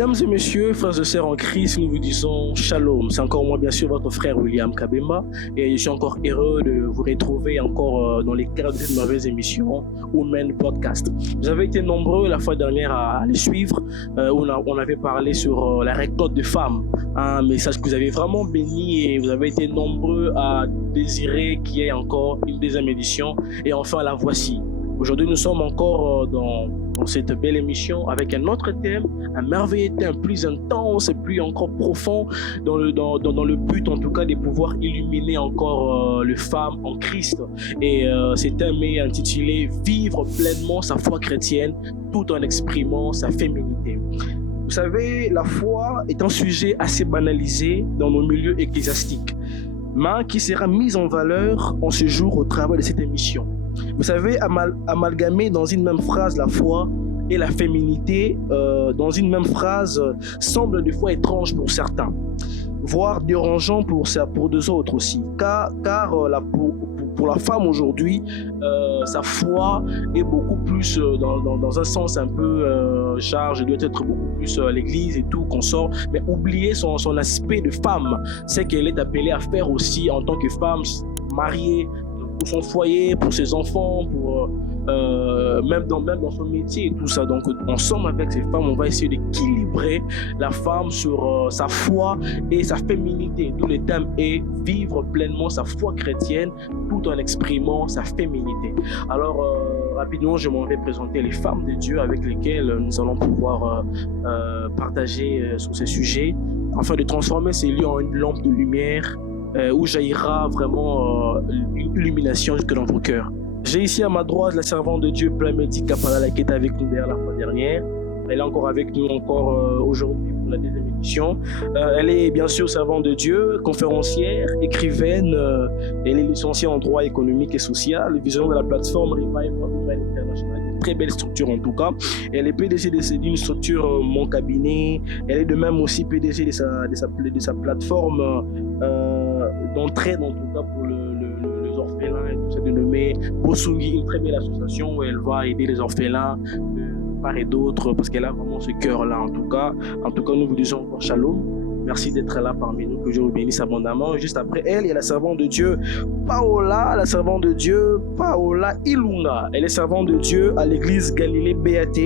Mesdames et messieurs, frères et sœurs en Christ, nous vous disons Shalom. C'est encore moi, bien sûr, votre frère William Kabemba. Et je suis encore heureux de vous retrouver encore dans les cadres de cette mauvaise émission Women Podcast. Vous avez été nombreux la fois dernière à les suivre, où on avait parlé sur la récolte de femmes. Un message que vous avez vraiment béni et vous avez été nombreux à désirer qu'il y ait encore une deuxième édition. Et enfin, la voici. Aujourd'hui, nous sommes encore dans cette belle émission avec un autre thème, un merveilleux thème plus intense et plus encore profond dans le but en tout cas de pouvoir illuminer encore les femmes en Christ. Et ce thème est intitulé « Vivre pleinement sa foi chrétienne tout en exprimant sa féminité ». Vous savez, la foi est un sujet assez banalisé dans nos milieux ecclésiastiques, mais qui sera mise en valeur en ce jour au travers de cette émission. Vous savez, amalgamer dans une même phrase la foi et la féminité dans une même phrase semble des fois étrange pour certains, voire dérangeant pour deux autres aussi. Car pour la femme aujourd'hui, sa foi est beaucoup plus dans un sens un peu charge, doit être beaucoup plus à l'église et tout, qu'on sort, mais oublier son aspect de femme, c'est qu'elle est appelée à faire aussi en tant que femme mariée, pour son foyer, pour ses enfants, pour même dans son métier et tout ça. Donc ensemble avec ces femmes, on va essayer d'équilibrer la femme sur sa foi et sa féminité. D'où le thème est vivre pleinement sa foi chrétienne tout en exprimant sa féminité. Alors rapidement, je m'en vais présenter les femmes de Dieu avec lesquelles nous allons pouvoir partager sur ces sujets afin de transformer ces lieux en une lampe de lumière où jaillira vraiment une illumination jusque dans vos cœurs. J'ai ici à ma droite la servante de Dieu Plamedi Kapalala qui était avec nous derrière la fois dernière. Elle est encore avec nous aujourd'hui pour la deuxième édition. Elle est bien sûr servante de Dieu, conférencière, écrivaine. Elle est licenciée en droit économique et social, visionnaire de la plateforme Revive Women International. Très belle structure en tout cas. Elle est PDG d'une structure Mon Cabinet. Elle est de même aussi PDG de sa plateforme d'entraide en tout cas pour les orphelins et tout ça, dénommé Bosungi, une très belle association où elle va aider les orphelins de part et d'autre parce qu'elle a vraiment ce cœur-là en tout cas. En tout cas, nous vous disons encore shalom. Merci d'être là parmi nous, que Dieu vous bénisse abondamment. Juste après elle, il y a la servante de Dieu Paola, Paola Ilunga. Elle est servante de Dieu à l'église Galilée BAT.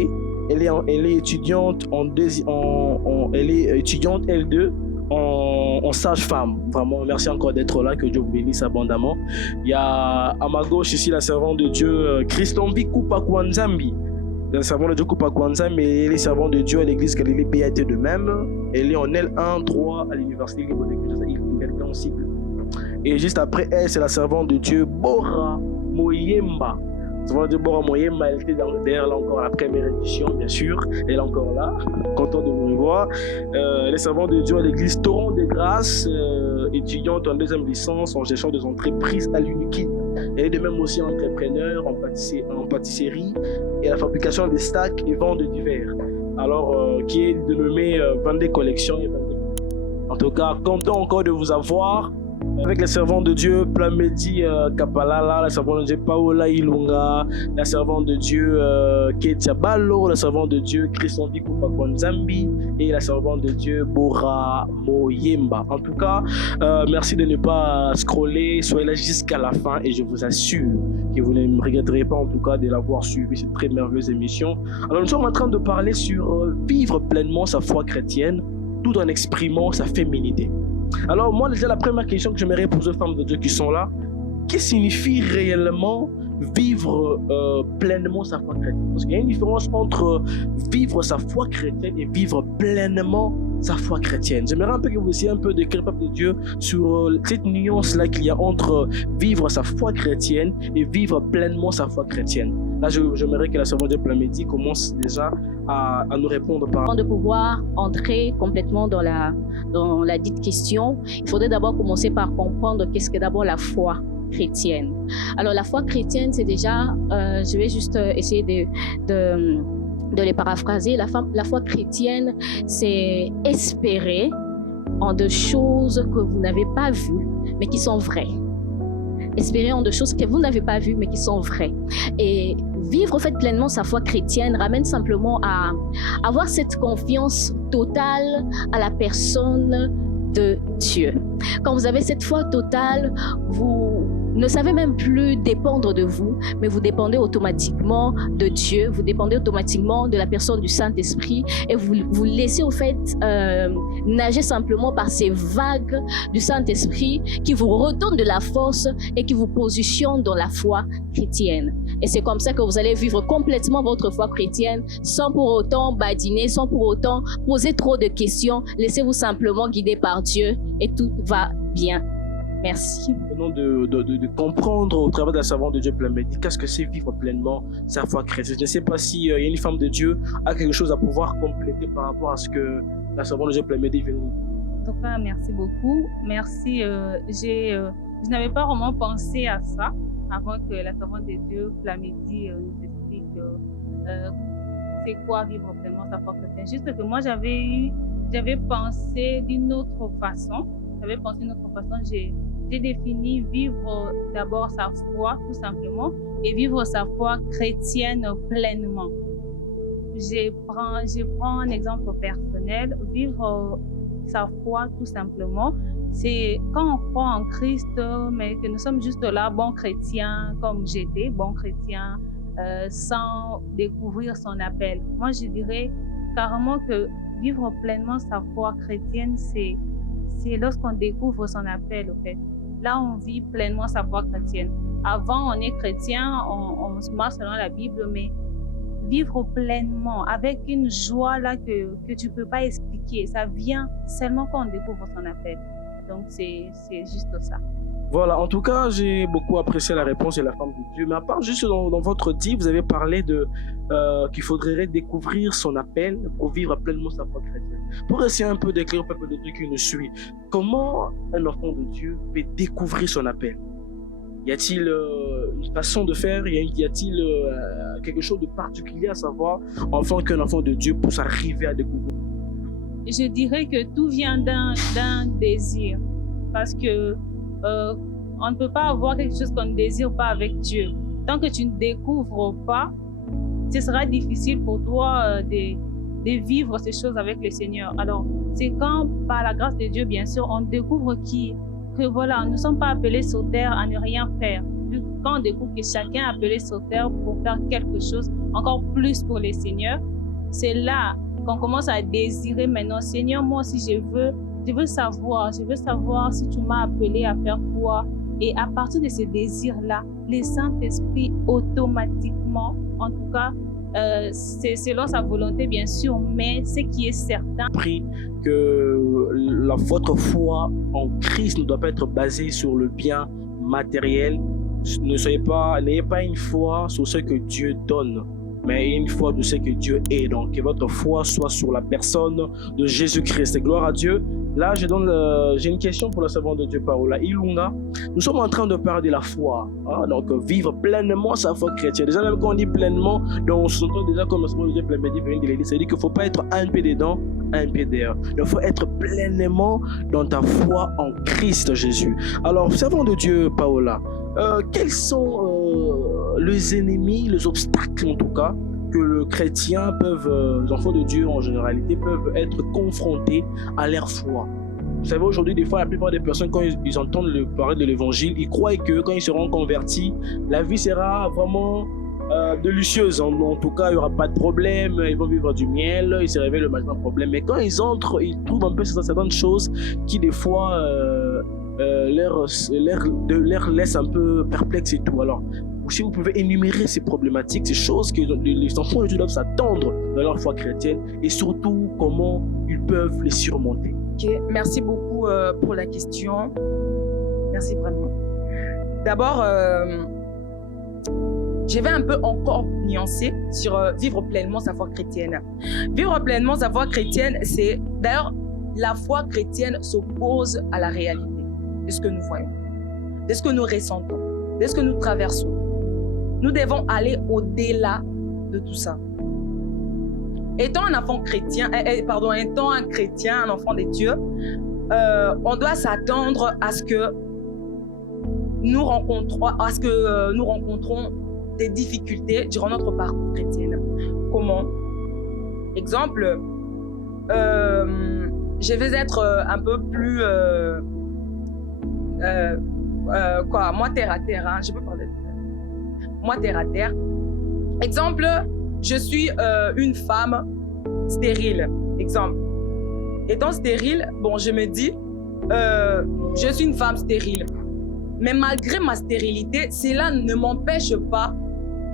Elle est étudiante elle est étudiante L2 en sage-femme. Vraiment, merci encore d'être là, que Dieu vous bénisse abondamment. Il y a à ma gauche ici la servante de Dieu Christombi Kupakwanzambi. La servante de Dieu Kupakwanzambi, mais elle est servante de Dieu à l'église Galilée BAT de même. Elle est en L1 droit à l'université libre de Kinshasa, en cycle. Et juste après elle, c'est la servante de Dieu Bora Moyemba. La servante de Dieu Bora Moyemba, elle était derrière là encore à la première édition, bien sûr. Elle est encore là, content de vous revoir. Elle est servante de Dieu à l'église Torrent de Grâce, étudiante en deuxième licence en gestion des entreprises à l'UNIKID. Elle est de même aussi entrepreneur en pâtisserie et la fabrication des stacks et ventes de divers. Alors, qui est dénommé Vendée Collection et Vendée. En tout cas, content encore de vous avoir avec les servantes de Dieu Plamedi Kapalala, la servante de Dieu Paola Ilunga, la servante de Dieu Ketia Balo, la servante de Dieu Christombi Kupakwanzambi et la servante de Dieu Bora Moyemba. En tout cas, merci de ne pas scroller, soyez là jusqu'à la fin et je vous assure que vous ne me regretterez pas en tout cas de l'avoir suivi cette très merveilleuse émission. Alors nous sommes en train de parler sur vivre pleinement sa foi chrétienne tout en exprimant sa féminité. Alors moi déjà la première question que j'aimerais poser aux femmes de Dieu qui sont là, qu'est-ce que signifie réellement vivre pleinement sa foi chrétienne? Parce qu'il y a une différence entre vivre sa foi chrétienne et vivre pleinement sa foi chrétienne. J'aimerais un peu que vous essayiez un peu d'écrire, peuple de Dieu, sur cette nuance-là qu'il y a entre vivre sa foi chrétienne et vivre pleinement sa foi chrétienne. Là, j'aimerais que la servante de Plamedi commence déjà à nous répondre par... Avant de pouvoir entrer complètement dans la dite question, il faudrait d'abord commencer par comprendre qu'est-ce que d'abord la foi chrétienne. Alors, la foi chrétienne, c'est déjà, je vais juste essayer de les paraphraser. La foi chrétienne, c'est espérer en de choses que vous n'avez pas vues, mais qui sont vraies. Espérer en de choses que vous n'avez pas vues, mais qui sont vraies. Et vivre en fait pleinement sa foi chrétienne ramène simplement à avoir cette confiance totale à la personne de Dieu. Quand vous avez cette foi totale, vous ne savez même plus dépendre de vous, mais vous dépendez automatiquement de Dieu, vous dépendez automatiquement de la personne du Saint-Esprit et vous vous laissez au fait nager simplement par ces vagues du Saint-Esprit qui vous redonnent de la force et qui vous positionnent dans la foi chrétienne. Et c'est comme ça que vous allez vivre complètement votre foi chrétienne sans pour autant badiner, sans pour autant poser trop de questions. Laissez-vous simplement guider par Dieu et tout va bien. Merci. Venons de comprendre au travers de la servante de Dieu Plamedi qu'est-ce que c'est vivre pleinement sa foi chrétienne. Je ne sais pas si y a une femme de Dieu a quelque chose à pouvoir compléter par rapport à ce que la servante de Dieu Plamedi vient de nous dire. En tout cas, merci beaucoup. Merci. Je n'avais pas vraiment pensé à ça avant que la servante de Dieu Plamedi nous explique c'est quoi vivre pleinement sa foi chrétienne. Juste que moi, j'avais pensé d'une autre façon. J'ai défini vivre d'abord sa foi, tout simplement, et vivre sa foi chrétienne pleinement. Je prends un exemple personnel. Vivre sa foi, tout simplement, c'est quand on croit en Christ, mais que nous sommes juste là, bons chrétiens, comme j'étais, bons chrétiens, sans découvrir son appel. Moi, je dirais carrément que vivre pleinement sa foi chrétienne, c'est lorsqu'on découvre son appel, au fait. Là, on vit pleinement sa foi chrétienne. Avant, on est chrétien, on se marche selon la Bible, mais vivre pleinement, avec une joie là que tu peux pas expliquer, ça vient seulement quand on découvre son appel. Donc, c'est juste ça. Voilà, en tout cas, j'ai beaucoup apprécié la réponse de la femme de Dieu. Mais à part juste dans votre dit, vous avez parlé de qu'il faudrait découvrir son appel pour vivre pleinement sa foi chrétienne. Pour essayer un peu d'éclairer au peuple de Dieu qui nous suit, comment un enfant de Dieu peut découvrir son appel? Y a-t-il une façon de faire? Y a-t-il quelque chose de particulier à savoir enfin qu'un enfant de Dieu puisse arriver à découvrir? Je dirais que tout vient d'un désir. Parce que on ne peut pas avoir quelque chose qu'on ne désire pas avec Dieu. Tant que tu ne découvres pas, ce sera difficile pour toi de vivre ces choses avec le Seigneur. Alors, c'est quand, par la grâce de Dieu, bien sûr, on découvre que voilà, nous ne sommes pas appelés sur terre à ne rien faire. Quand on découvre que chacun est appelé sur terre pour faire quelque chose, encore plus pour le Seigneur, c'est là qu'on commence à désirer maintenant, Seigneur, moi aussi je veux savoir si tu m'as appelé à faire quoi. Et à partir de ce désir-là, le Saint-Esprit automatiquement, en tout cas, c'est selon sa volonté bien sûr, mais ce qui est certain. Prie que votre foi en Christ ne doit pas être basée sur le bien matériel. N'ayez pas une foi sur ce que Dieu donne, mais une foi de ce que Dieu est. Donc que votre foi soit sur la personne de Jésus-Christ. Et gloire à Dieu. Là, j'ai une question pour la servante de Dieu, Paola Ilunga. Nous sommes en train de parler de la foi, hein? Donc vivre pleinement sa foi chrétienne. Déjà, même quand on dit pleinement, donc on s'entend déjà comme la servante de Dieu Plamedi vient de l'église. C'est-à-dire qu'il ne faut pas être un pied dedans, un pied dehors. Il faut être pleinement dans ta foi en Christ Jésus. Alors, servante de Dieu, Paola, quels sont les ennemis, les obstacles en tout cas, que les chrétiens les enfants de Dieu en généralité, peuvent être confrontés à leur foi? Vous savez, aujourd'hui, des fois, la plupart des personnes, quand ils entendent parler de l'évangile, ils croient que quand ils seront convertis, la vie sera vraiment délicieuse. En tout cas, il n'y aura pas de problème, ils vont vivre du miel, ils se réveillent le matin, problème. Mais quand ils entrent, ils trouvent un peu certaines choses qui, des fois, leur laissent un peu perplexes et tout. Alors, si vous pouvez énumérer ces problématiques, ces choses que les enfants de Dieu doivent s'attendre dans leur foi chrétienne et surtout comment ils peuvent les surmonter. Ok, merci beaucoup pour la question. Merci vraiment. D'abord, je vais un peu encore nuancer sur vivre pleinement sa foi chrétienne. Vivre pleinement sa foi chrétienne, c'est d'ailleurs la foi chrétienne s'oppose à la réalité de ce que nous voyons, de ce que nous ressentons, de ce que nous traversons. Nous devons aller au-delà de tout ça. Étant un enfant chrétien, étant un chrétien, un enfant de Dieu, on doit s'attendre à ce que nous rencontrons des difficultés durant notre parcours chrétien. Comment? Exemple, je vais être un peu plus moi terre à terre, hein, je peux parler de moi terre à terre. Exemple, je suis une femme stérile. Exemple, étant stérile, bon, je me dis, je suis une femme stérile. Mais malgré ma stérilité, cela ne m'empêche pas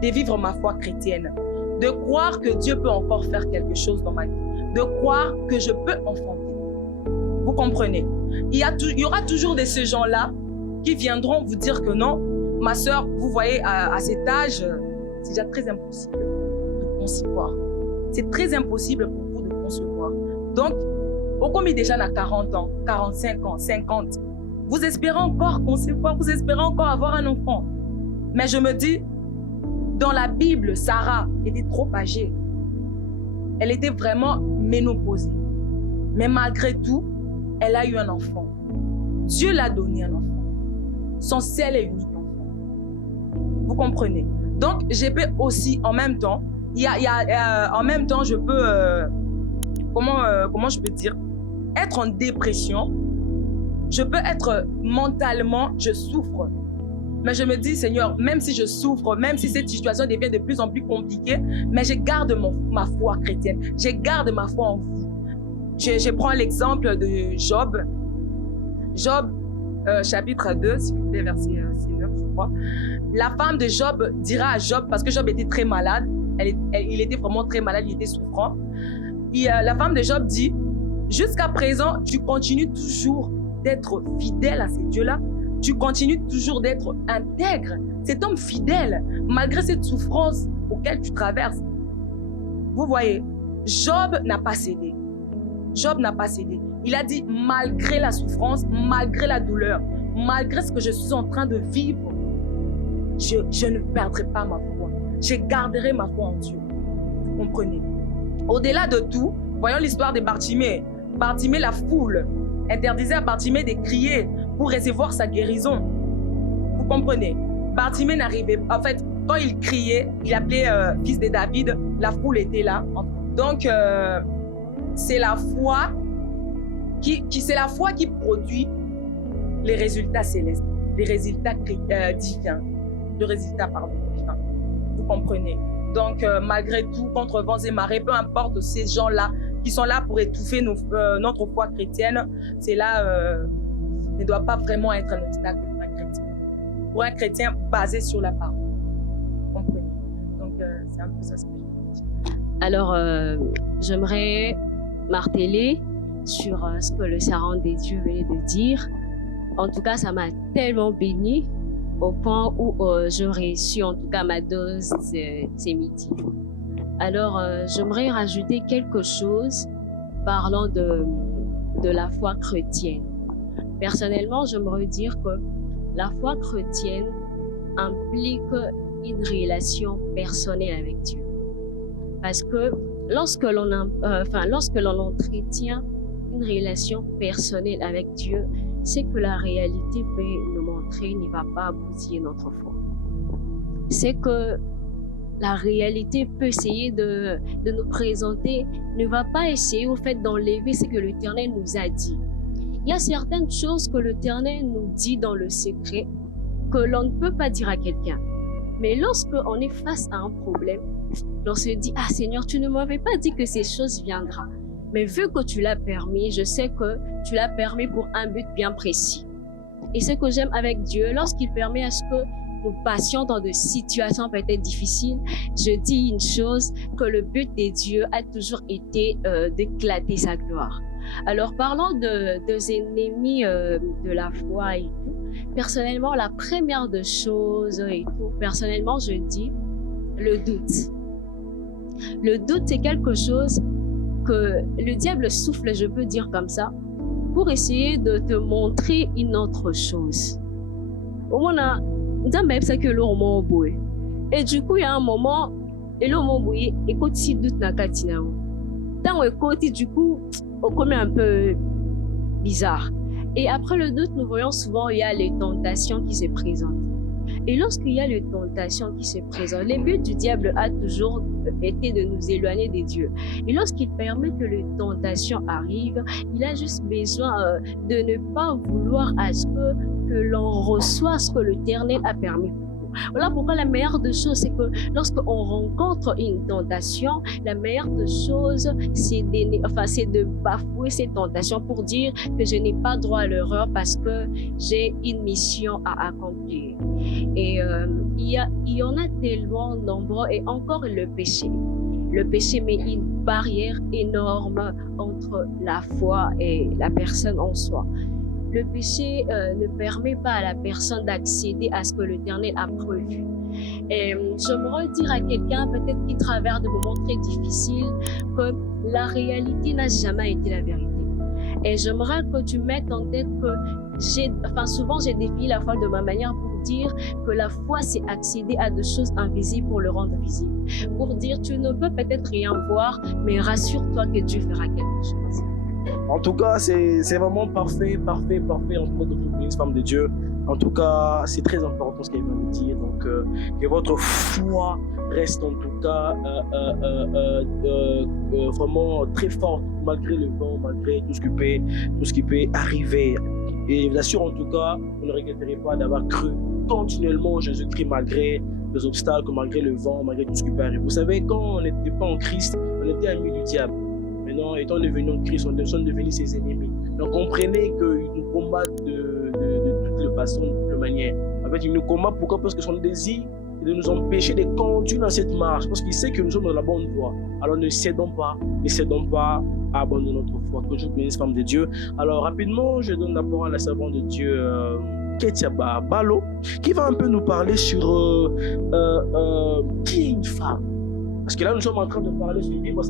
de vivre ma foi chrétienne, de croire que Dieu peut encore faire quelque chose dans ma vie, de croire que je peux enfanter. Vous comprenez? Il y aura toujours de ces gens-là qui viendront vous dire que non, ma sœur, vous voyez, à cet âge, c'est déjà très impossible de concevoir. C'est très impossible pour vous de concevoir. Donc, Okomi déjà n'a 40 ans, 45 ans, 50. Vous espérez encore concevoir, vous espérez encore avoir un enfant. Mais je me dis, dans la Bible, Sarah était trop âgée. Elle était vraiment ménopausée. Mais malgré tout, elle a eu un enfant. Dieu l'a donné un enfant. Son seul et unique enfant. Vous comprenez? Donc, je peux aussi, en même temps, en même temps, je peux, comment je peux dire, être en dépression. Je peux être mentalement, je souffre. Mais je me dis, Seigneur, même si je souffre, même si cette situation devient de plus en plus compliquée, mais je garde ma foi chrétienne. Je garde ma foi en vous. Je prends l'exemple de Job. Job, chapitre 2, s'il vous plaît, verset 9, je crois. La femme de Job dira à Job, parce que Job était très malade, il était vraiment très malade, il était souffrant. Et la femme de Job dit, jusqu'à présent, tu continues toujours d'être fidèle à ces dieux-là. Tu continues toujours d'être intègre. Cet homme fidèle, malgré cette souffrance auquel tu traverses. Vous voyez, Job n'a pas cédé. Job n'a pas cédé. Il a dit, malgré la souffrance, malgré la douleur, malgré ce que je suis en train de vivre, je ne perdrai pas ma foi. Je garderai ma foi en Dieu. Vous comprenez? Au-delà de tout, voyons l'histoire de Bartimée. Bartimée, la foule interdisait à Bartimée de crier pour recevoir sa guérison. Vous comprenez? Bartimée n'arrivait pas. En fait, quand il criait, il appelait fils de David, la foule était là. Donc, c'est la foi c'est la foi qui produit les résultats célestes, les résultats divins, le résultat divin. Vous comprenez? Donc, malgré tout, contre vents et marées, peu importe ces gens-là qui sont là pour étouffer notre foi chrétienne, c'est là ne doit pas vraiment être un obstacle pour un chrétien. Pour un chrétien basé sur la parole. Vous comprenez? Donc, c'est un peu ça ce que je veux dire. Alors, j'aimerais marteler sur ce que le servant des dieux venait de dire. En tout cas, ça m'a tellement béni au point où j'aurais reçu en tout cas ma dose ces midi. Alors, j'aimerais rajouter quelque chose parlant de la foi chrétienne. Personnellement, j'aimerais dire que la foi chrétienne implique une relation personnelle avec Dieu. Parce que lorsque l'on entretient une relation personnelle avec Dieu, c'est que la réalité peut nous montrer, ne va pas bousiller notre foi. C'est que la réalité peut essayer de nous présenter, ne va pas essayer au fait d'enlever ce que l'Éternel nous a dit. Il y a certaines choses que l'Éternel nous dit dans le secret que l'on ne peut pas dire à quelqu'un. Mais lorsqu'on est face à un problème, l'on se dit « Ah Seigneur, tu ne m'avais pas dit que ces choses viendront. Mais vu que tu l'as permis, je sais que tu l'as permis pour un but bien précis. » Et ce que j'aime avec Dieu, lorsqu'il permet à ce que nous passions dans des situations peut-être difficiles, je dis une chose, que le but de Dieu a toujours été d'éclater sa gloire. Alors, parlant des ennemis de la foi et tout, personnellement, la première des choses et tout, personnellement, je dis le doute. Le doute, c'est quelque chose que le diable souffle, je peux dire comme ça, pour essayer de te montrer une autre chose. Au moins, et du coup, il y a un moment, et le moment écoute si doute na katina. Tant écoute, du coup, on commet un peu bizarre. Et après le doute, nous voyons souvent il y a les tentations qui se présentent. Et lorsqu'il y a les tentations qui se présentent, le but du diable a toujours été de nous éloigner de Dieu. Et lorsqu'il permet que les tentations arrivent, il a juste besoin de ne pas vouloir à ce que l'on reçoit ce que l'Éternel a permis. Voilà pourquoi la meilleure des choses, c'est que lorsqu'on rencontre une tentation, la meilleure des choses, c'est de bafouer ces tentations pour dire que je n'ai pas droit à l'erreur parce que j'ai une mission à accomplir. Et il y en a tellement nombreux, et encore le péché. Le péché met une barrière énorme entre la foi et la personne en soi. Le péché ne permet pas à la personne d'accéder à ce que l'Éternel a prévu. Et j'aimerais dire à quelqu'un peut-être qui traverse des moments très difficiles que la réalité n'a jamais été la vérité. Et j'aimerais que tu mettes en tête que souvent j'ai défié la foi de ma manière pour dire que la foi c'est accéder à des choses invisibles pour le rendre visible. Pour dire tu ne peux peut-être rien voir, mais rassure-toi que Dieu fera quelque chose. En tout cas, c'est vraiment parfait, entre une femme de Dieu. En tout cas, c'est très important ce qu'elle vient de dire. Donc, que votre foi reste en tout cas vraiment très forte, malgré le vent, malgré tout ce qui peut arriver. Et je vous assure en tout cas, vous ne regretterez pas d'avoir cru continuellement en Jésus-Christ malgré les obstacles, malgré le vent, malgré tout ce qui peut arriver. Vous savez, quand on n'était pas en Christ, on était amis du diable. Maintenant, étant devenus en Christ, on sommes devenus ses ennemis. Donc, comprenez qu'ils nous combattent de toutes les façons, de toutes les manières. En fait, ils nous combattent pourquoi? Parce que son désir est de nous empêcher de continuer dans cette marche. Parce qu'il sait que nous sommes dans la bonne voie. Alors, ne cédons pas à abandonner notre foi. Que Dieu bénisse, femme de Dieu. Alors, rapidement, je donne la parole à la servante de Dieu, Ketia Balo, qui va un peu nous parler sur qui est une femme. Parce que là, nous sommes en train de parler sur vivre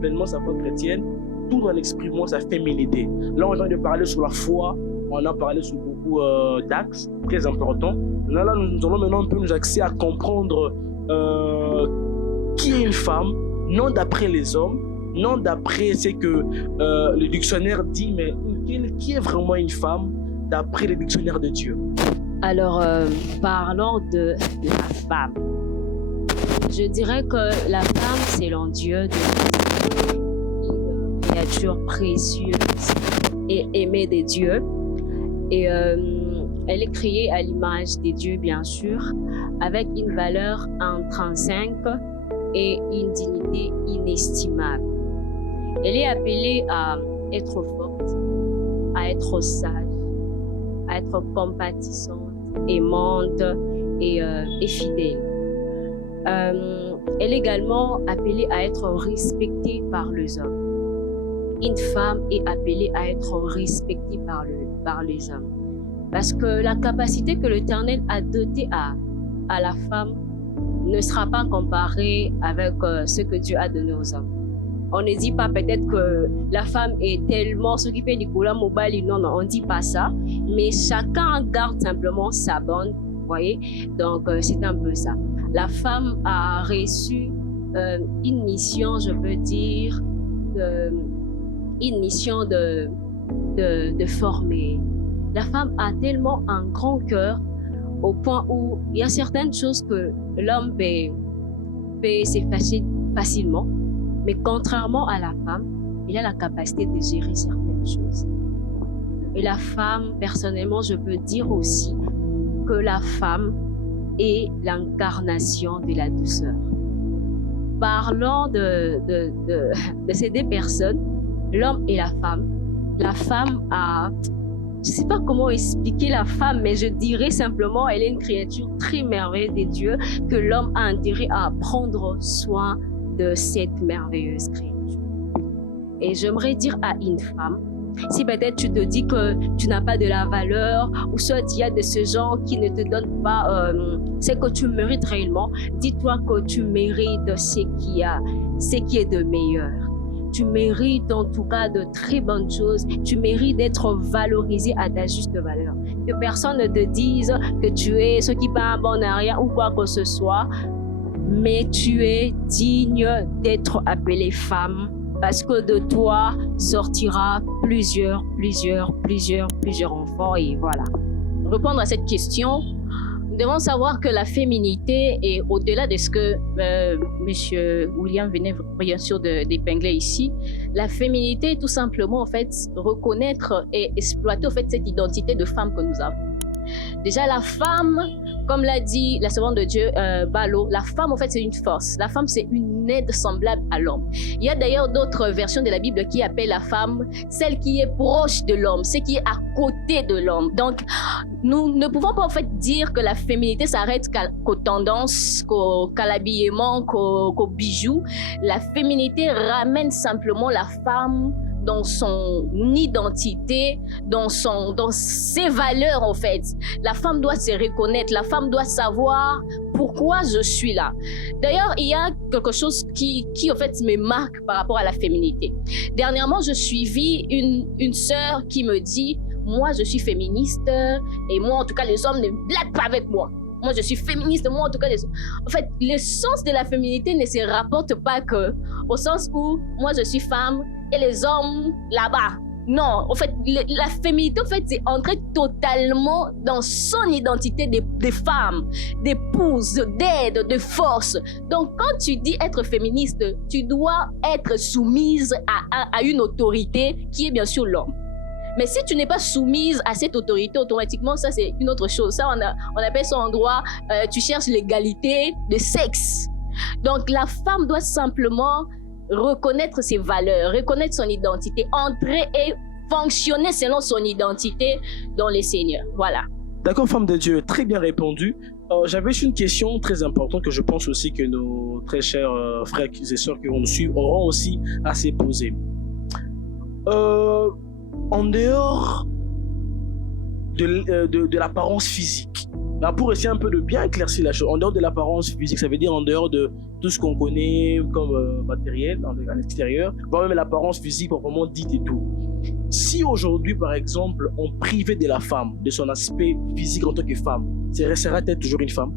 pleinement sa foi chrétienne, tout en exprimant sa féminité. Là, on est en train de parler sur la foi, on a parlé sur beaucoup d'axes très importants. Là, nous allons maintenant un peu nous axer à comprendre qui est une femme, non d'après les hommes, non d'après ce que le dictionnaire dit, mais qui est vraiment une femme d'après le dictionnaire de Dieu. Alors, parlons de la femme. Je dirais que la femme, selon Dieu, est une créature précieuse et aimée de Dieu. Et elle est créée à l'image de Dieu, bien sûr, avec une valeur intrinsèque et une dignité inestimable. Elle est appelée à être forte, à être sage, à être compatissante, aimante et fidèle. Elle est également appelée à être respectée par les hommes. Une femme est appelée à être respectée par les hommes. Parce que la capacité que l'Éternel a dotée à la femme ne sera pas comparée avec ce que Dieu a donné aux hommes. On ne dit pas peut-être que la femme est tellement s'occupée du couleur mobile, non, on ne dit pas ça. Mais chacun garde simplement sa bande, vous voyez. Donc, c'est un peu ça. La femme a reçu une mission, je peux dire, une mission de former. La femme a tellement un grand cœur au point où il y a certaines choses que l'homme peut s'effacer facilement, mais contrairement à la femme, il a la capacité de gérer certaines choses. Et la femme, personnellement, je peux dire aussi que la femme est l'incarnation de la douceur. Parlons de ces deux personnes, l'homme et la femme. La femme a, je ne sais pas comment expliquer la femme, mais je dirais simplement, elle est une créature très merveilleuse de Dieu, que l'homme a intérêt à prendre soin de cette merveilleuse créature. Et j'aimerais dire à une femme, si peut-être tu te dis que tu n'as pas de la valeur, ou soit il y a de ce genre qui ne te donnent pas ce que tu mérites réellement, dis-toi que tu mérites ce qui est de meilleur. Tu mérites en tout cas de très bonnes choses. Tu mérites d'être valorisé à ta juste valeur. Que personne ne te dise que tu es ce qui pas un bon à rien ou quoi que ce soit, mais tu es digne d'être appelée femme. Parce que de toi sortira plusieurs enfants et voilà. Répondre à cette question, Nous devons savoir que la féminité est au-delà de ce que Monsieur William venait bien sûr d'épingler ici. La féminité est tout simplement en fait reconnaître et exploiter en fait cette identité de femme que nous avons. Déjà la femme, comme l'a dit la servante de Dieu Balo, la femme en fait c'est une force. La femme c'est une aide semblable à l'homme. Il y a d'ailleurs d'autres versions de la Bible qui appellent la femme celle qui est proche de l'homme, celle qui est à côté de l'homme. Donc nous ne pouvons pas en fait dire que la féminité s'arrête qu'aux tendances, qu'à l'habillement, qu'aux bijoux. La féminité ramène simplement la femme dans son identité, dans ses valeurs en fait. La femme doit se reconnaître, la femme doit savoir pourquoi je suis là. D'ailleurs, il y a quelque chose qui en fait me marque par rapport à la féminité. Dernièrement, je suivis une sœur qui me dit « Moi, je suis féministe et moi, en tout cas, les hommes ne blaguent pas avec moi. Moi, je suis féministe, moi, en tout cas, En fait, le sens de la féminité ne se rapporte pas que au sens où moi, je suis femme et les hommes là-bas. Non, en fait, la féminité, en fait, c'est entrer totalement dans son identité de femme, d'épouse, d'aide, de force. Donc, quand tu dis être féministe, tu dois être soumise à une autorité qui est bien sûr l'homme. Mais si tu n'es pas soumise à cette autorité, automatiquement, ça, c'est une autre chose. Ça, on appelle ça en droit, tu cherches l'égalité de sexe. Donc, la femme doit simplement reconnaître ses valeurs, reconnaître son identité, entrer et fonctionner selon son identité dans le Seigneur. Voilà. D'accord, femme de Dieu, très bien répondu. J'avais une question très importante que je pense aussi que nos très chers frères et sœurs qui vont nous suivre auront aussi à se poser. En dehors de l'apparence physique, là, pour essayer un peu de bien éclaircir la chose, en dehors de l'apparence physique, ça veut dire en dehors de tout ce qu'on connaît comme matériel à l'extérieur, voire même l'apparence physique proprement dite et tout. Si aujourd'hui, par exemple, on privait de la femme, de son aspect physique en tant que femme, serait-elle toujours une femme?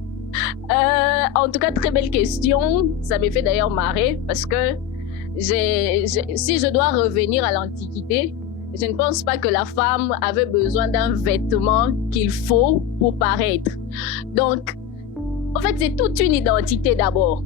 En tout cas, très belle question. Ça me fait d'ailleurs marrer parce que si je dois revenir à l'Antiquité, je ne pense pas que la femme avait besoin d'un vêtement qu'il faut pour paraître. Donc, en fait, c'est toute une identité d'abord.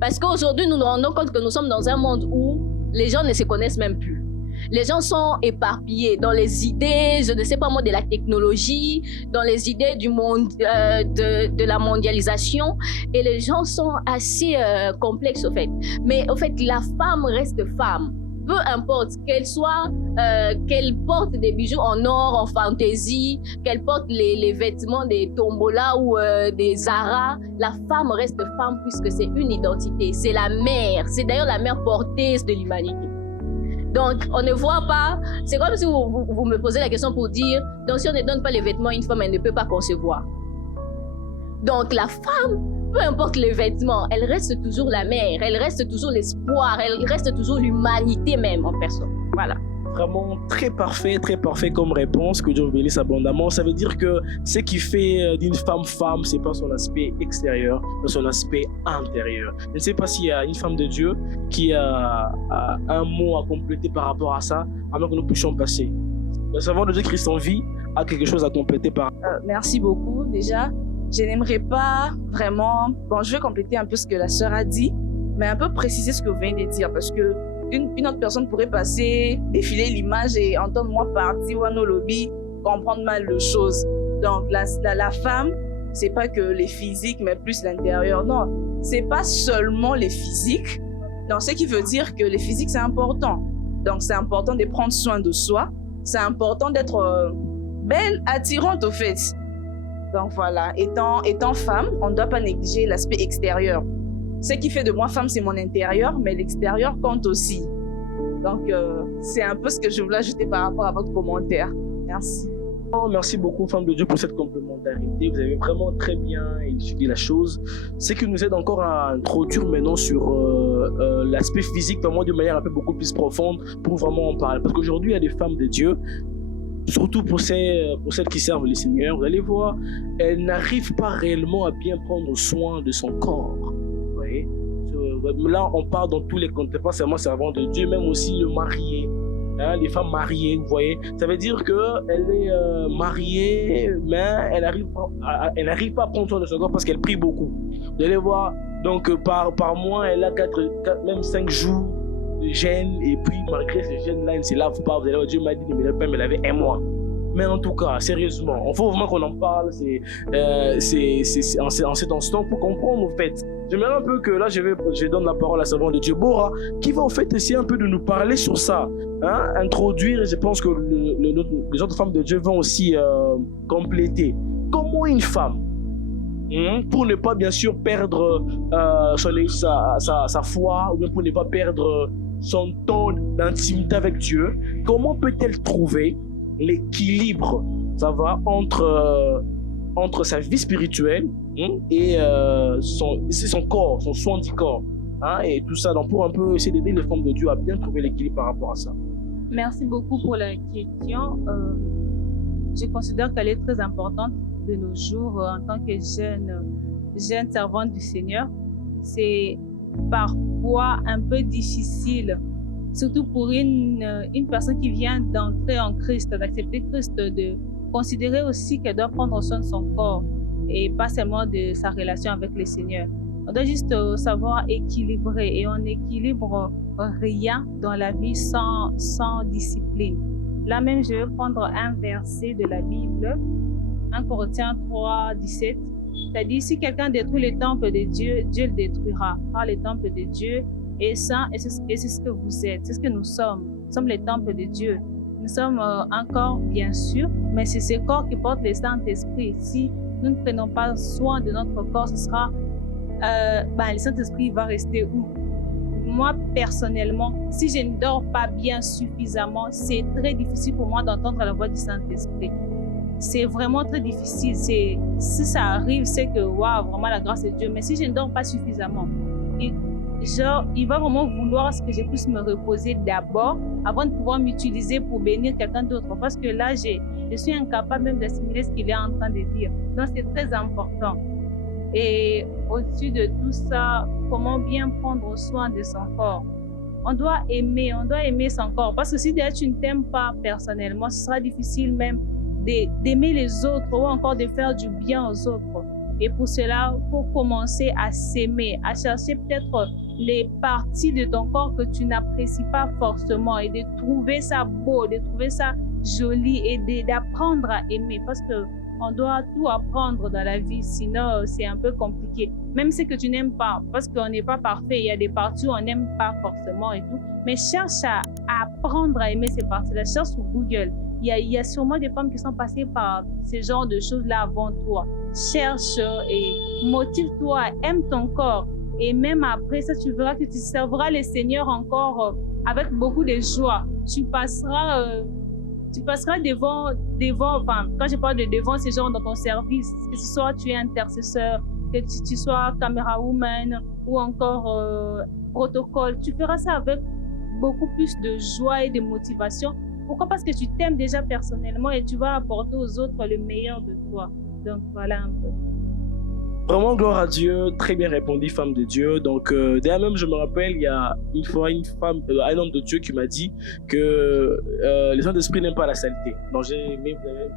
Parce qu'aujourd'hui, nous nous rendons compte que nous sommes dans un monde où les gens ne se connaissent même plus. Les gens sont éparpillés dans les idées, je ne sais pas moi, de la technologie, dans les idées du monde, de la mondialisation. Et les gens sont assez complexes, au fait. Mais, au fait, la femme reste femme. Peu importe qu'elle porte des bijoux en or, en fantaisie, qu'elle porte les vêtements des Tombola ou des Zara, la femme reste femme puisque c'est une identité. C'est la mère, c'est d'ailleurs la mère porteuse de l'humanité. Donc, on ne voit pas, c'est comme si vous me posez la question pour dire, donc si on ne donne pas les vêtements à une femme, elle ne peut pas concevoir. Donc, la femme, peu importe les vêtements, elle reste toujours la mère, elle reste toujours l'espoir, elle reste toujours l'humanité même en personne. Voilà. Vraiment très parfait comme réponse, que Dieu vous bénisse abondamment. Ça veut dire que ce qui fait d'une femme femme, c'est pas son aspect extérieur, mais son aspect intérieur. Je ne sais pas s'il y a une femme de Dieu qui a un mot à compléter par rapport à ça, avant que nous puissions passer. Le servant de Dieu Christ en vie a quelque chose à compléter par Merci beaucoup déjà. Je n'aimerais pas vraiment... Bon, je vais compléter un peu ce que la sœur a dit, mais un peu préciser ce que vous venez de dire, parce que une autre personne pourrait passer, défiler l'image et entendre moi partir ou nos lobbies, comprendre mal les choses. Donc, la femme, c'est pas que les physiques, mais plus l'intérieur. Non, c'est pas seulement les physiques. Donc, ce qui veut dire que les physiques, c'est important. Donc, c'est important de prendre soin de soi. C'est important d'être belle, attirante au fait. Donc, voilà. Étant femme, on ne doit pas négliger l'aspect extérieur. Ce qui fait de moi femme, c'est mon intérieur, mais l'extérieur compte aussi. Donc, c'est un peu ce que je voulais ajouter par rapport à votre commentaire. Merci. Merci beaucoup, femme de Dieu, pour cette complémentarité. Vous avez vraiment très bien étudié la chose. Ce qui nous aide encore à introduire maintenant sur l'aspect physique, vraiment d'une manière un peu beaucoup plus profonde, pour vraiment en parler. Parce qu'aujourd'hui, il y a des femmes de Dieu, surtout pour celles qui servent le Seigneur, vous allez voir, elles n'arrivent pas réellement à bien prendre soin de son corps. Vous voyez? Là, on parle dans tous les contextes, pas seulement servant de Dieu, même aussi le marié. hein, les femmes mariées, vous voyez. Ça veut dire qu'elle est mariée, mais elle n'arrive pas à prendre soin de son corps parce qu'elle prie beaucoup. Vous allez voir, donc par mois, elle a 4, même 5 jours de jeûne, et puis malgré ce jeûne-là, elle ne se lave pas. Vous allez voir, Dieu m'a dit de me laver, mais elle avait un mois. Mais en tout cas, sérieusement, il faut vraiment qu'on en parle. C'est en cet instant pour comprendre, en fait. J'aimerais un peu que là, je donne la parole à la servante de Dieu, Bora, qui va en fait essayer un peu de nous parler sur ça, hein, introduire, et je pense que les autres femmes de Dieu vont aussi compléter. Comment une femme, pour ne pas bien sûr perdre sa foi, ou bien pour ne pas perdre son temps d'intimité avec Dieu, comment peut-elle trouver l'équilibre, ça va, entre sa vie spirituelle et son corps, son soin du corps, hein, et tout ça. Donc pour un peu essayer d'aider les femmes de Dieu à bien trouver l'équilibre par rapport à ça. Merci beaucoup pour la question. Je considère qu'elle est très importante de nos jours en tant que jeune servante du Seigneur. C'est parfois un peu difficile, surtout pour une personne qui vient d'entrer en Christ, d'accepter Christ, de considérer aussi qu'elle doit prendre soin de son corps et pas seulement de sa relation avec le Seigneur. On doit juste savoir équilibrer, et on n'équilibre rien dans la vie sans discipline. Là même, je vais prendre un verset de la Bible, 1 Corinthiens 3, 17. C'est-à-dire, si quelqu'un détruit le temple de Dieu, Dieu le détruira. Car le temple de Dieu est saint, et c'est ce que vous êtes, c'est ce que nous sommes. Nous sommes le temple de Dieu. Nous sommes un corps, bien sûr, mais c'est ce corps qui porte le Saint-Esprit. Si nous ne prenons pas soin de notre corps, ce sera, le Saint-Esprit va rester où? Moi, personnellement, si je ne dors pas bien suffisamment, c'est très difficile pour moi d'entendre la voix du Saint-Esprit. C'est vraiment très difficile. Si ça arrive, c'est que, waouh, vraiment la grâce de Dieu. Mais si je ne dors pas suffisamment, il va vraiment vouloir que je puisse me reposer d'abord avant de pouvoir m'utiliser pour bénir quelqu'un d'autre. Parce que là, je suis incapable même d'assimiler ce qu'il est en train de dire. Donc, c'est très important. Et au-dessus de tout ça, comment bien prendre soin de son corps? On doit aimer son corps. Parce que si déjà tu ne t'aimes pas personnellement, ce sera difficile même d'aimer les autres ou encore de faire du bien aux autres. Et pour cela, il faut commencer à s'aimer, à chercher peut-être les parties de ton corps que tu n'apprécies pas forcément et de trouver ça beau, de trouver ça joli et d'apprendre à aimer. Parce qu'on doit tout apprendre dans la vie, sinon c'est un peu compliqué. Même ce que tu n'aimes pas, parce qu'on n'est pas parfait, il y a des parties où on n'aime pas forcément et tout. Mais cherche à apprendre à aimer ces parties-là. Cherche sur Google. Il y a sûrement des femmes qui sont passées par ce genre de choses-là avant toi. Cherche et motive-toi, aime ton corps. Et même après ça, tu verras que tu serviras le Seigneur encore avec beaucoup de joie. Tu passeras devant, enfin, quand je parle de devant, c'est genre dans ton service, que ce soit tu es intercesseur, que tu sois caméra woman ou encore protocole. Tu feras ça avec beaucoup plus de joie et de motivation. Pourquoi? Parce que tu t'aimes déjà personnellement et tu vas apporter aux autres le meilleur de toi. Donc voilà un peu. Vraiment, gloire à Dieu, très bien répondu, femme de Dieu. Donc, d'ailleurs même, je me rappelle, il y a une fois un homme de Dieu qui m'a dit que les Saint-Esprit n'aiment pas la saleté. Donc, j'ai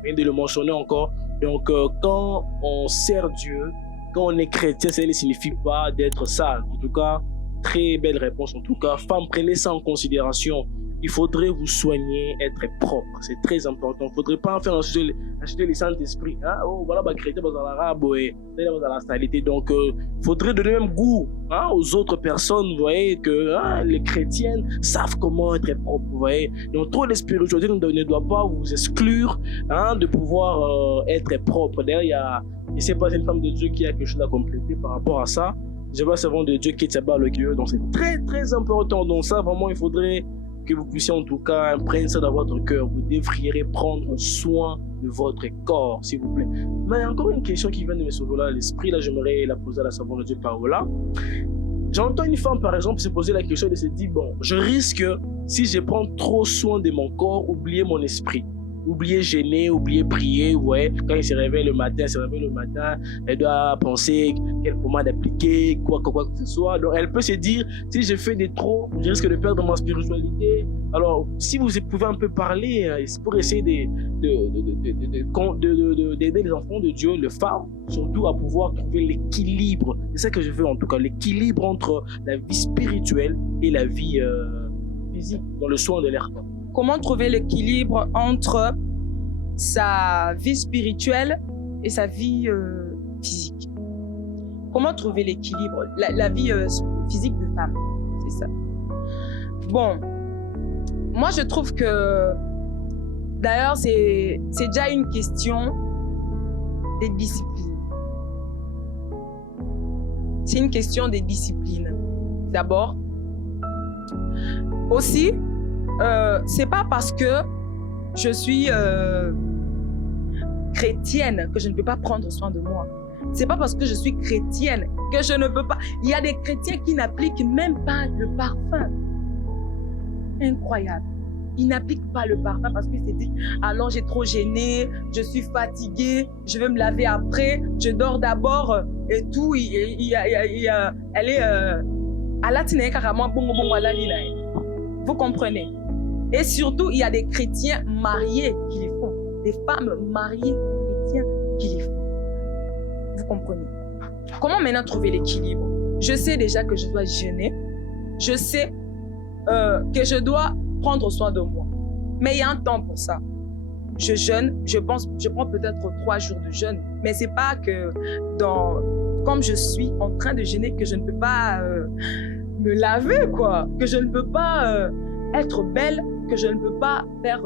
viens de le mentionner encore. Donc, quand on sert Dieu, quand on est chrétien, ça ne signifie pas d'être sale. En tout cas, très belle réponse. En tout cas, femme, prenez ça en considération. Il faudrait vous soigner, être propre. C'est très important. Il ne faudrait pas en faire acheter les Saint-Esprit. Hein? Oh, voilà, chrétien dans l'arabe et dans la saleté. Donc, il faudrait donner le même goût aux autres personnes. Vous voyez que les chrétiennes savent comment être propre. Vous voyez. Donc, trop de spiritualité ne doit pas vous exclure de pouvoir être propre. D'ailleurs, il ne sait pas une femme de Dieu qui a quelque chose à compléter par rapport à ça. Je vois servant de Dieu qui est là-bas le Dieu. Donc, c'est très, très important. Donc, ça, vraiment, il faudrait que vous puissiez en tout cas prendre ça dans votre cœur. Vous devriez prendre soin de votre corps, s'il vous plaît. Mais encore une question qui vient de me sauver là à l'esprit. Là, j'aimerais la poser à la servante de Dieu Paola. J'entends une femme, par exemple, se poser la question de se dire, bon, je risque, si je prends trop soin de mon corps, oublier mon esprit. Oublier gêner, oublier prier, vous voyez, quand il se réveille le matin, elle doit penser quelle pommade appliquer, quoi que ce soit. Donc elle peut se dire, si je fais des trop, je risque de perdre ma spiritualité, Alors, si vous pouvez un peu parler, pour essayer d'aider les enfants de Dieu, les femmes, surtout à pouvoir trouver l'équilibre. C'est ça que je veux en tout cas, l'équilibre entre la vie spirituelle et la vie physique, dans le soin de leur corps. Comment trouver l'équilibre entre sa vie spirituelle et sa vie physique? Comment trouver l'équilibre? La vie physique de femme, c'est ça. Bon, moi je trouve que, d'ailleurs, c'est déjà une question des disciplines. C'est une question des disciplines, d'abord. Aussi, c'est pas parce que je suis chrétienne que je ne peux pas prendre soin de moi. C'est pas parce que je suis chrétienne que je ne peux pas. Il y a des chrétiens qui n'appliquent même pas le parfum. Incroyable. Ils n'appliquent pas le parfum parce qu'ils se disent « Alors j'ai trop gêné, je suis fatiguée, je veux me laver après, je dors d'abord et tout. » Elle est à la tine carrément bongo bongo à la lina. Vous comprenez? Et surtout, il y a des chrétiens mariés qui les font. Des femmes mariées chrétiens qui les font. Vous comprenez? Comment maintenant trouver l'équilibre? Je sais déjà que je dois jeûner. Je sais que je dois prendre soin de moi. Mais il y a un temps pour ça. Je jeûne, je prends peut-être 3 jours de jeûne. Mais c'est pas que comme je suis en train de jeûner que je ne peux pas me laver, quoi. Que je ne peux pas être belle, que je ne peux pas faire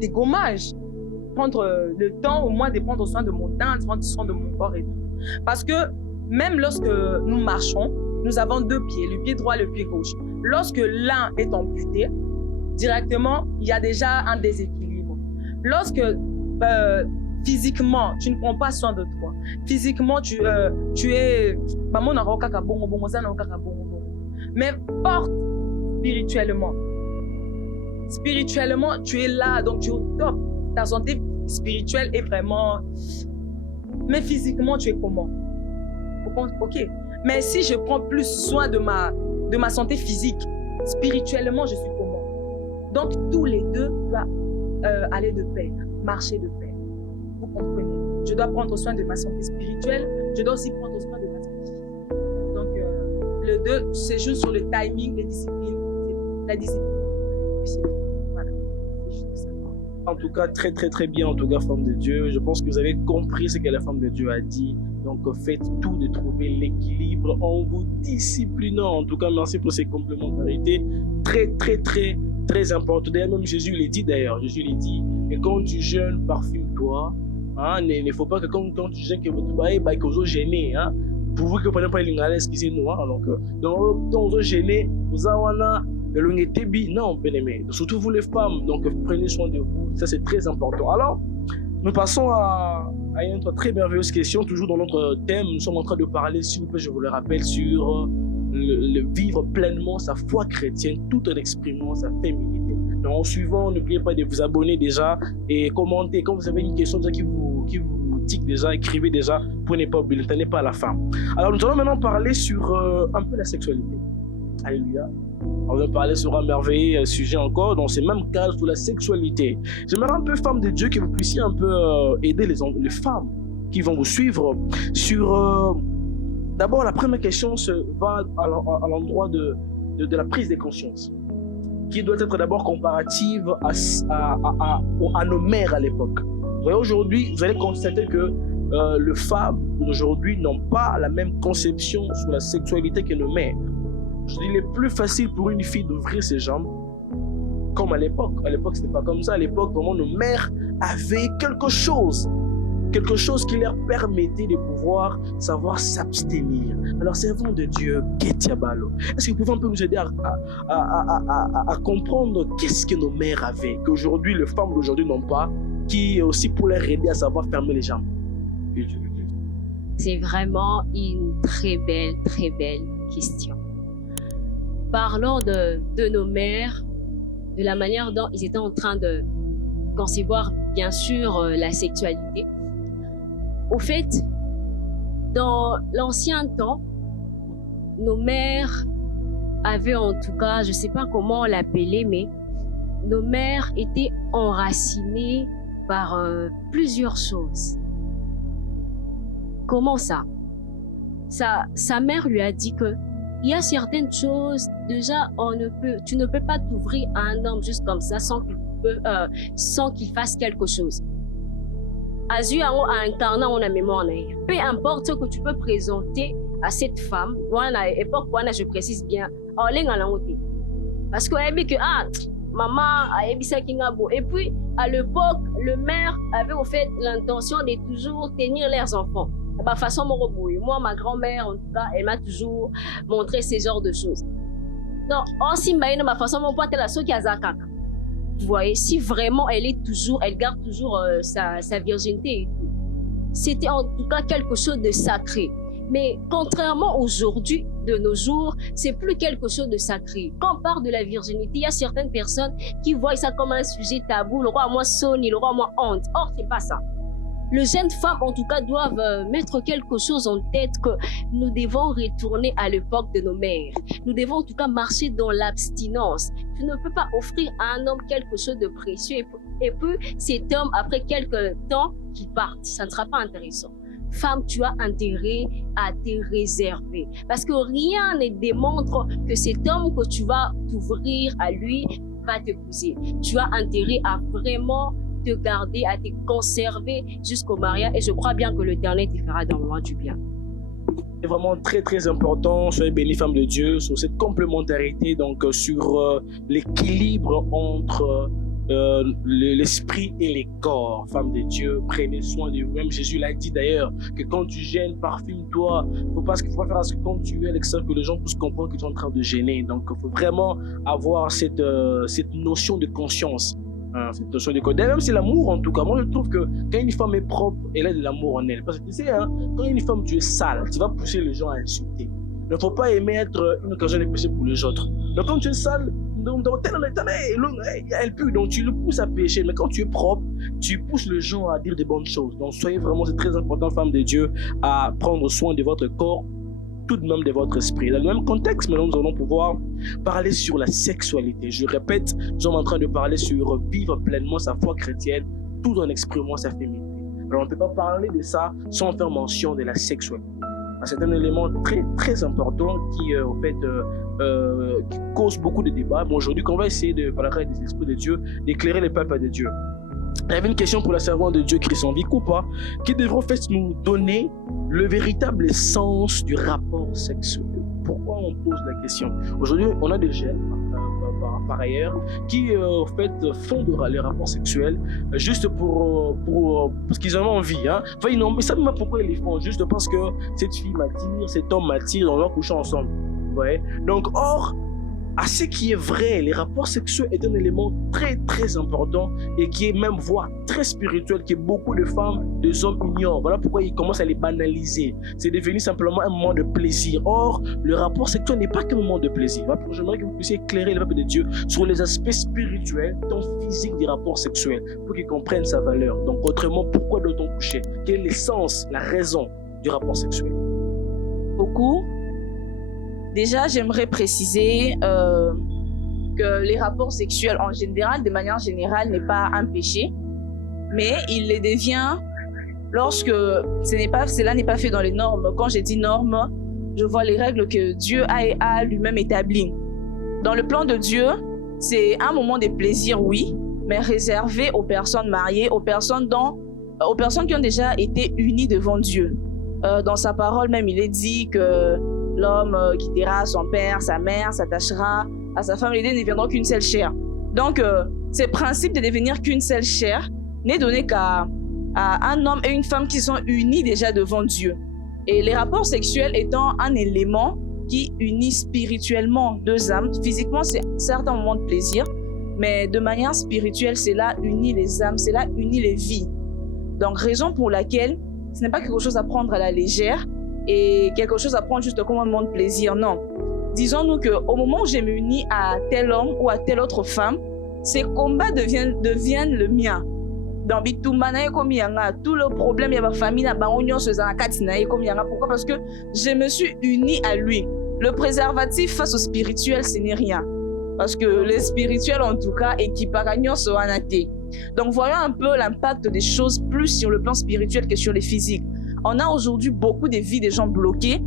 des gommages. Prendre le temps au moins de prendre soin de mon teint, de prendre soin de mon corps et tout. Parce que même lorsque nous marchons, nous avons 2 pieds, le pied droit et le pied gauche. Lorsque l'un est amputé, directement, il y a déjà un déséquilibre. Lorsque physiquement, tu ne prends pas soin de toi, physiquement, tu es... Mais forte spirituellement, tu es là, donc tu es au top. Ta santé spirituelle est vraiment... Mais physiquement, tu es comment? Ok. Mais si je prends plus soin de ma santé physique, spirituellement, je suis comment? Donc, tous les deux doivent aller de pair, marcher de pair. Vous comprenez? Je dois prendre soin de ma santé spirituelle, je dois aussi prendre soin de ma santé physique. Donc, les deux, c'est juste sur le timing, les disciplines. La discipline. Voilà. C'est juste ça. En tout cas, très très très bien, en tout cas, femme de Dieu. Je pense que vous avez compris ce que la femme de Dieu a dit. Donc, faites tout de trouver l'équilibre en vous disciplinant. En tout cas, merci pour ces complémentarités très très très très importantes. D'ailleurs, même Jésus l'a dit d'ailleurs. Jésus l'a dit que quand tu jeûnes, parfume-toi. Hein, il ne faut pas que quand tu jeûnes, que vous soyez gêné. Hein. Pour vous que vous ne prenez pas les excusez-nous. Hein. Donc, quand vous gênez, vous avez non, bien aimé. Surtout vous les femmes, donc prenez soin de vous, ça c'est très important. Alors, nous passons à une autre très merveilleuse question, toujours dans notre thème. Nous sommes en train de parler, s'il vous plaît, je vous le rappelle, sur le vivre pleinement sa foi chrétienne tout en exprimant sa féminité. Donc, en suivant, n'oubliez pas de vous abonner déjà et commenter. Quand vous avez une question qui vous tique déjà, écrivez déjà pour ne pas oublier, ne tenez pas à la fin. Alors, nous allons maintenant parler sur un peu la sexualité. Alléluia. On va parler sur un merveilleux sujet encore, dans ces mêmes cases de la sexualité. J'aimerais un peu, femme de Dieu, que vous puissiez un peu aider les femmes qui vont vous suivre sur... D'abord, la première question va à l'endroit de la prise de conscience, qui doit être d'abord comparative à nos mères à l'époque. Vous voyez, aujourd'hui, vous allez constater que les femmes d'aujourd'hui n'ont pas la même conception sur la sexualité que nos mères. Je dis, il est plus facile pour une fille d'ouvrir ses jambes comme à l'époque. À l'époque, ce n'était pas comme ça. À l'époque, vraiment, nos mères avaient quelque chose qui leur permettait de pouvoir savoir s'abstenir. Alors, servons de Dieu, Ketiabalo. Est-ce que vous pouvez un peu nous aider à comprendre qu'est-ce que nos mères avaient, qu'aujourd'hui, les femmes d'aujourd'hui n'ont pas, qui est aussi pour leur aider à savoir fermer les jambes? C'est vraiment une très belle question. Parlons de nos mères, de la manière dont ils étaient en train de concevoir, bien sûr, la sexualité. Au fait, dans l'ancien temps, nos mères avaient en tout cas, je ne sais pas comment l'appeler, mais nos mères étaient enracinées par plusieurs choses. Comment ça? Sa mère lui a dit que il y a certaines choses, déjà, tu ne peux pas t'ouvrir à un homme juste comme ça sans qu'il fasse quelque chose. Azu a incarné en mémoire. Peu importe ce que tu peux présenter à cette femme, à l'époque, je précise bien, parce qu'elle dit que maman a dit ça qui est beau. Et puis, à l'époque, le maire avait au fait l'intention de toujours tenir leurs enfants. De façon moi, ma grand-mère, en tout cas, elle m'a toujours montré ce genre de choses. Donc, aussi, ma façon, mon pote, la soeur qui a zakaka. Vous voyez, si vraiment elle garde toujours sa virginité, c'était en tout cas quelque chose de sacré. Mais contrairement aujourd'hui, de nos jours, c'est plus quelque chose de sacré. Quand on parle de la virginité, il y a certaines personnes qui voient ça comme un sujet tabou, le roi à moi sonne, le roi à moi honte. Or, c'est pas ça. Les jeunes femmes, en tout cas, doivent mettre quelque chose en tête que nous devons retourner à l'époque de nos mères. Nous devons en tout cas marcher dans l'abstinence. Tu ne peux pas offrir à un homme quelque chose de précieux et puis cet homme, après quelques temps, qui parte. Ça ne sera pas intéressant. Femme, tu as intérêt à te réserver. Parce que rien ne démontre que cet homme que tu vas t'ouvrir à lui va t'épouser. Tu as intérêt à vraiment te garder, à te conserver jusqu'au mariage. Et je crois bien que l'Éternel te fera dans le moment du bien. C'est vraiment très très important, soyez bénis femmes de Dieu, sur cette complémentarité, donc sur l'équilibre entre l'esprit et les corps. Femmes de Dieu, prenez soin de vous. Même Jésus l'a dit d'ailleurs, que quand tu gênes, parfume-toi. Il ne faut pas faire à ce que quand tu es à l'extérieur, que les gens puissent comprendre que tu es en train de gêner. Donc il faut vraiment avoir cette notion de conscience. Cette notion de code. Même c'est l'amour en tout cas. Moi je trouve que quand une femme est propre, elle a de l'amour en elle. Parce que tu sais, quand une femme tu es sale, tu vas pousser les gens à insulter. Il ne faut pas émettre une occasion de pécher pour les autres. Donc quand tu es sale, elle pue, donc tu le pousses à pécher. Mais quand tu es propre, tu pousses les gens à dire des bonnes choses. Donc soyez vraiment, c'est très important, femmes de Dieu, à prendre soin de votre corps, tout de même de votre esprit. Dans le même contexte, maintenant, nous allons pouvoir parler sur la sexualité. Je répète, nous sommes en train de parler sur vivre pleinement sa foi chrétienne tout en exprimant sa féminité. Alors, on ne peut pas parler de ça sans faire mention de la sexualité. C'est un élément très, très important qui, en fait, qui cause beaucoup de débats. Mais aujourd'hui, on va essayer de parler des esprits de Dieu, d'éclairer les peuples de Dieu. Il y avait une question pour la servante de Dieu, Christian Vicoupa, qui devrait en fait nous donner le véritable sens du rapport sexuel. Pourquoi on pose la question? Aujourd'hui, on a des jeunes, par ailleurs, qui en fait font les rapports sexuels juste parce qu'ils en ont envie. Hein. Enfin, ils ne savent pas pourquoi ils les font, juste parce que cette fille m'attire, cet homme m'attire, on va coucher ensemble. Ouais. Donc, or, à ce qui est vrai, les rapports sexuels est un élément très très important et qui est même voire très spirituel, que beaucoup de femmes, des hommes ignorent. Voilà pourquoi ils commencent à les banaliser. C'est devenu simplement un moment de plaisir. Or, le rapport sexuel n'est pas qu'un moment de plaisir. J'aimerais que vous puissiez éclairer le peuple de Dieu sur les aspects spirituels, tant physiques des rapports sexuels, pour qu'ils comprennent sa valeur. Donc autrement, pourquoi doit-on coucher? Quelle est l'essence, la raison du rapport sexuel? Beaucoup. Déjà, j'aimerais préciser que les rapports sexuels en général, de manière générale, n'est pas un péché, mais il le devient lorsque cela n'est pas fait dans les normes. Quand je dis normes, je vois les règles que Dieu a lui-même établies. Dans le plan de Dieu, c'est un moment de plaisir, oui, mais réservé aux personnes mariées, aux personnes qui ont déjà été unies devant Dieu. Dans sa parole même, il est dit que l'homme quittera son père, sa mère, s'attachera à sa femme, les deux ne deviendront qu'une seule chair. Donc, ce principe de devenir qu'une seule chair n'est donné qu'à un homme et une femme qui sont unis déjà devant Dieu. Et les rapports sexuels étant un élément qui unit spirituellement deux âmes. Physiquement, c'est certes un moment de plaisir, mais de manière spirituelle, cela unit les âmes, cela unit les vies. Donc, raison pour laquelle ce n'est pas quelque chose à prendre à la légère et quelque chose à prendre juste comme un moment de plaisir, non. Disons-nous qu'au moment où je m'unis à tel homme ou à telle autre femme, ces combats deviennent le mien. Dans Bitoumana, tout le problème, il y a ma famille, pourquoi? Parce que je me suis unie à lui. le préservatif face au spirituel, ce n'est rien. Parce que le spirituel, en tout cas, équiparagnon so anate. Donc, voyons un peu l'impact des choses plus sur le plan spirituel que sur les physiques. On a aujourd'hui beaucoup de vies des gens bloquées,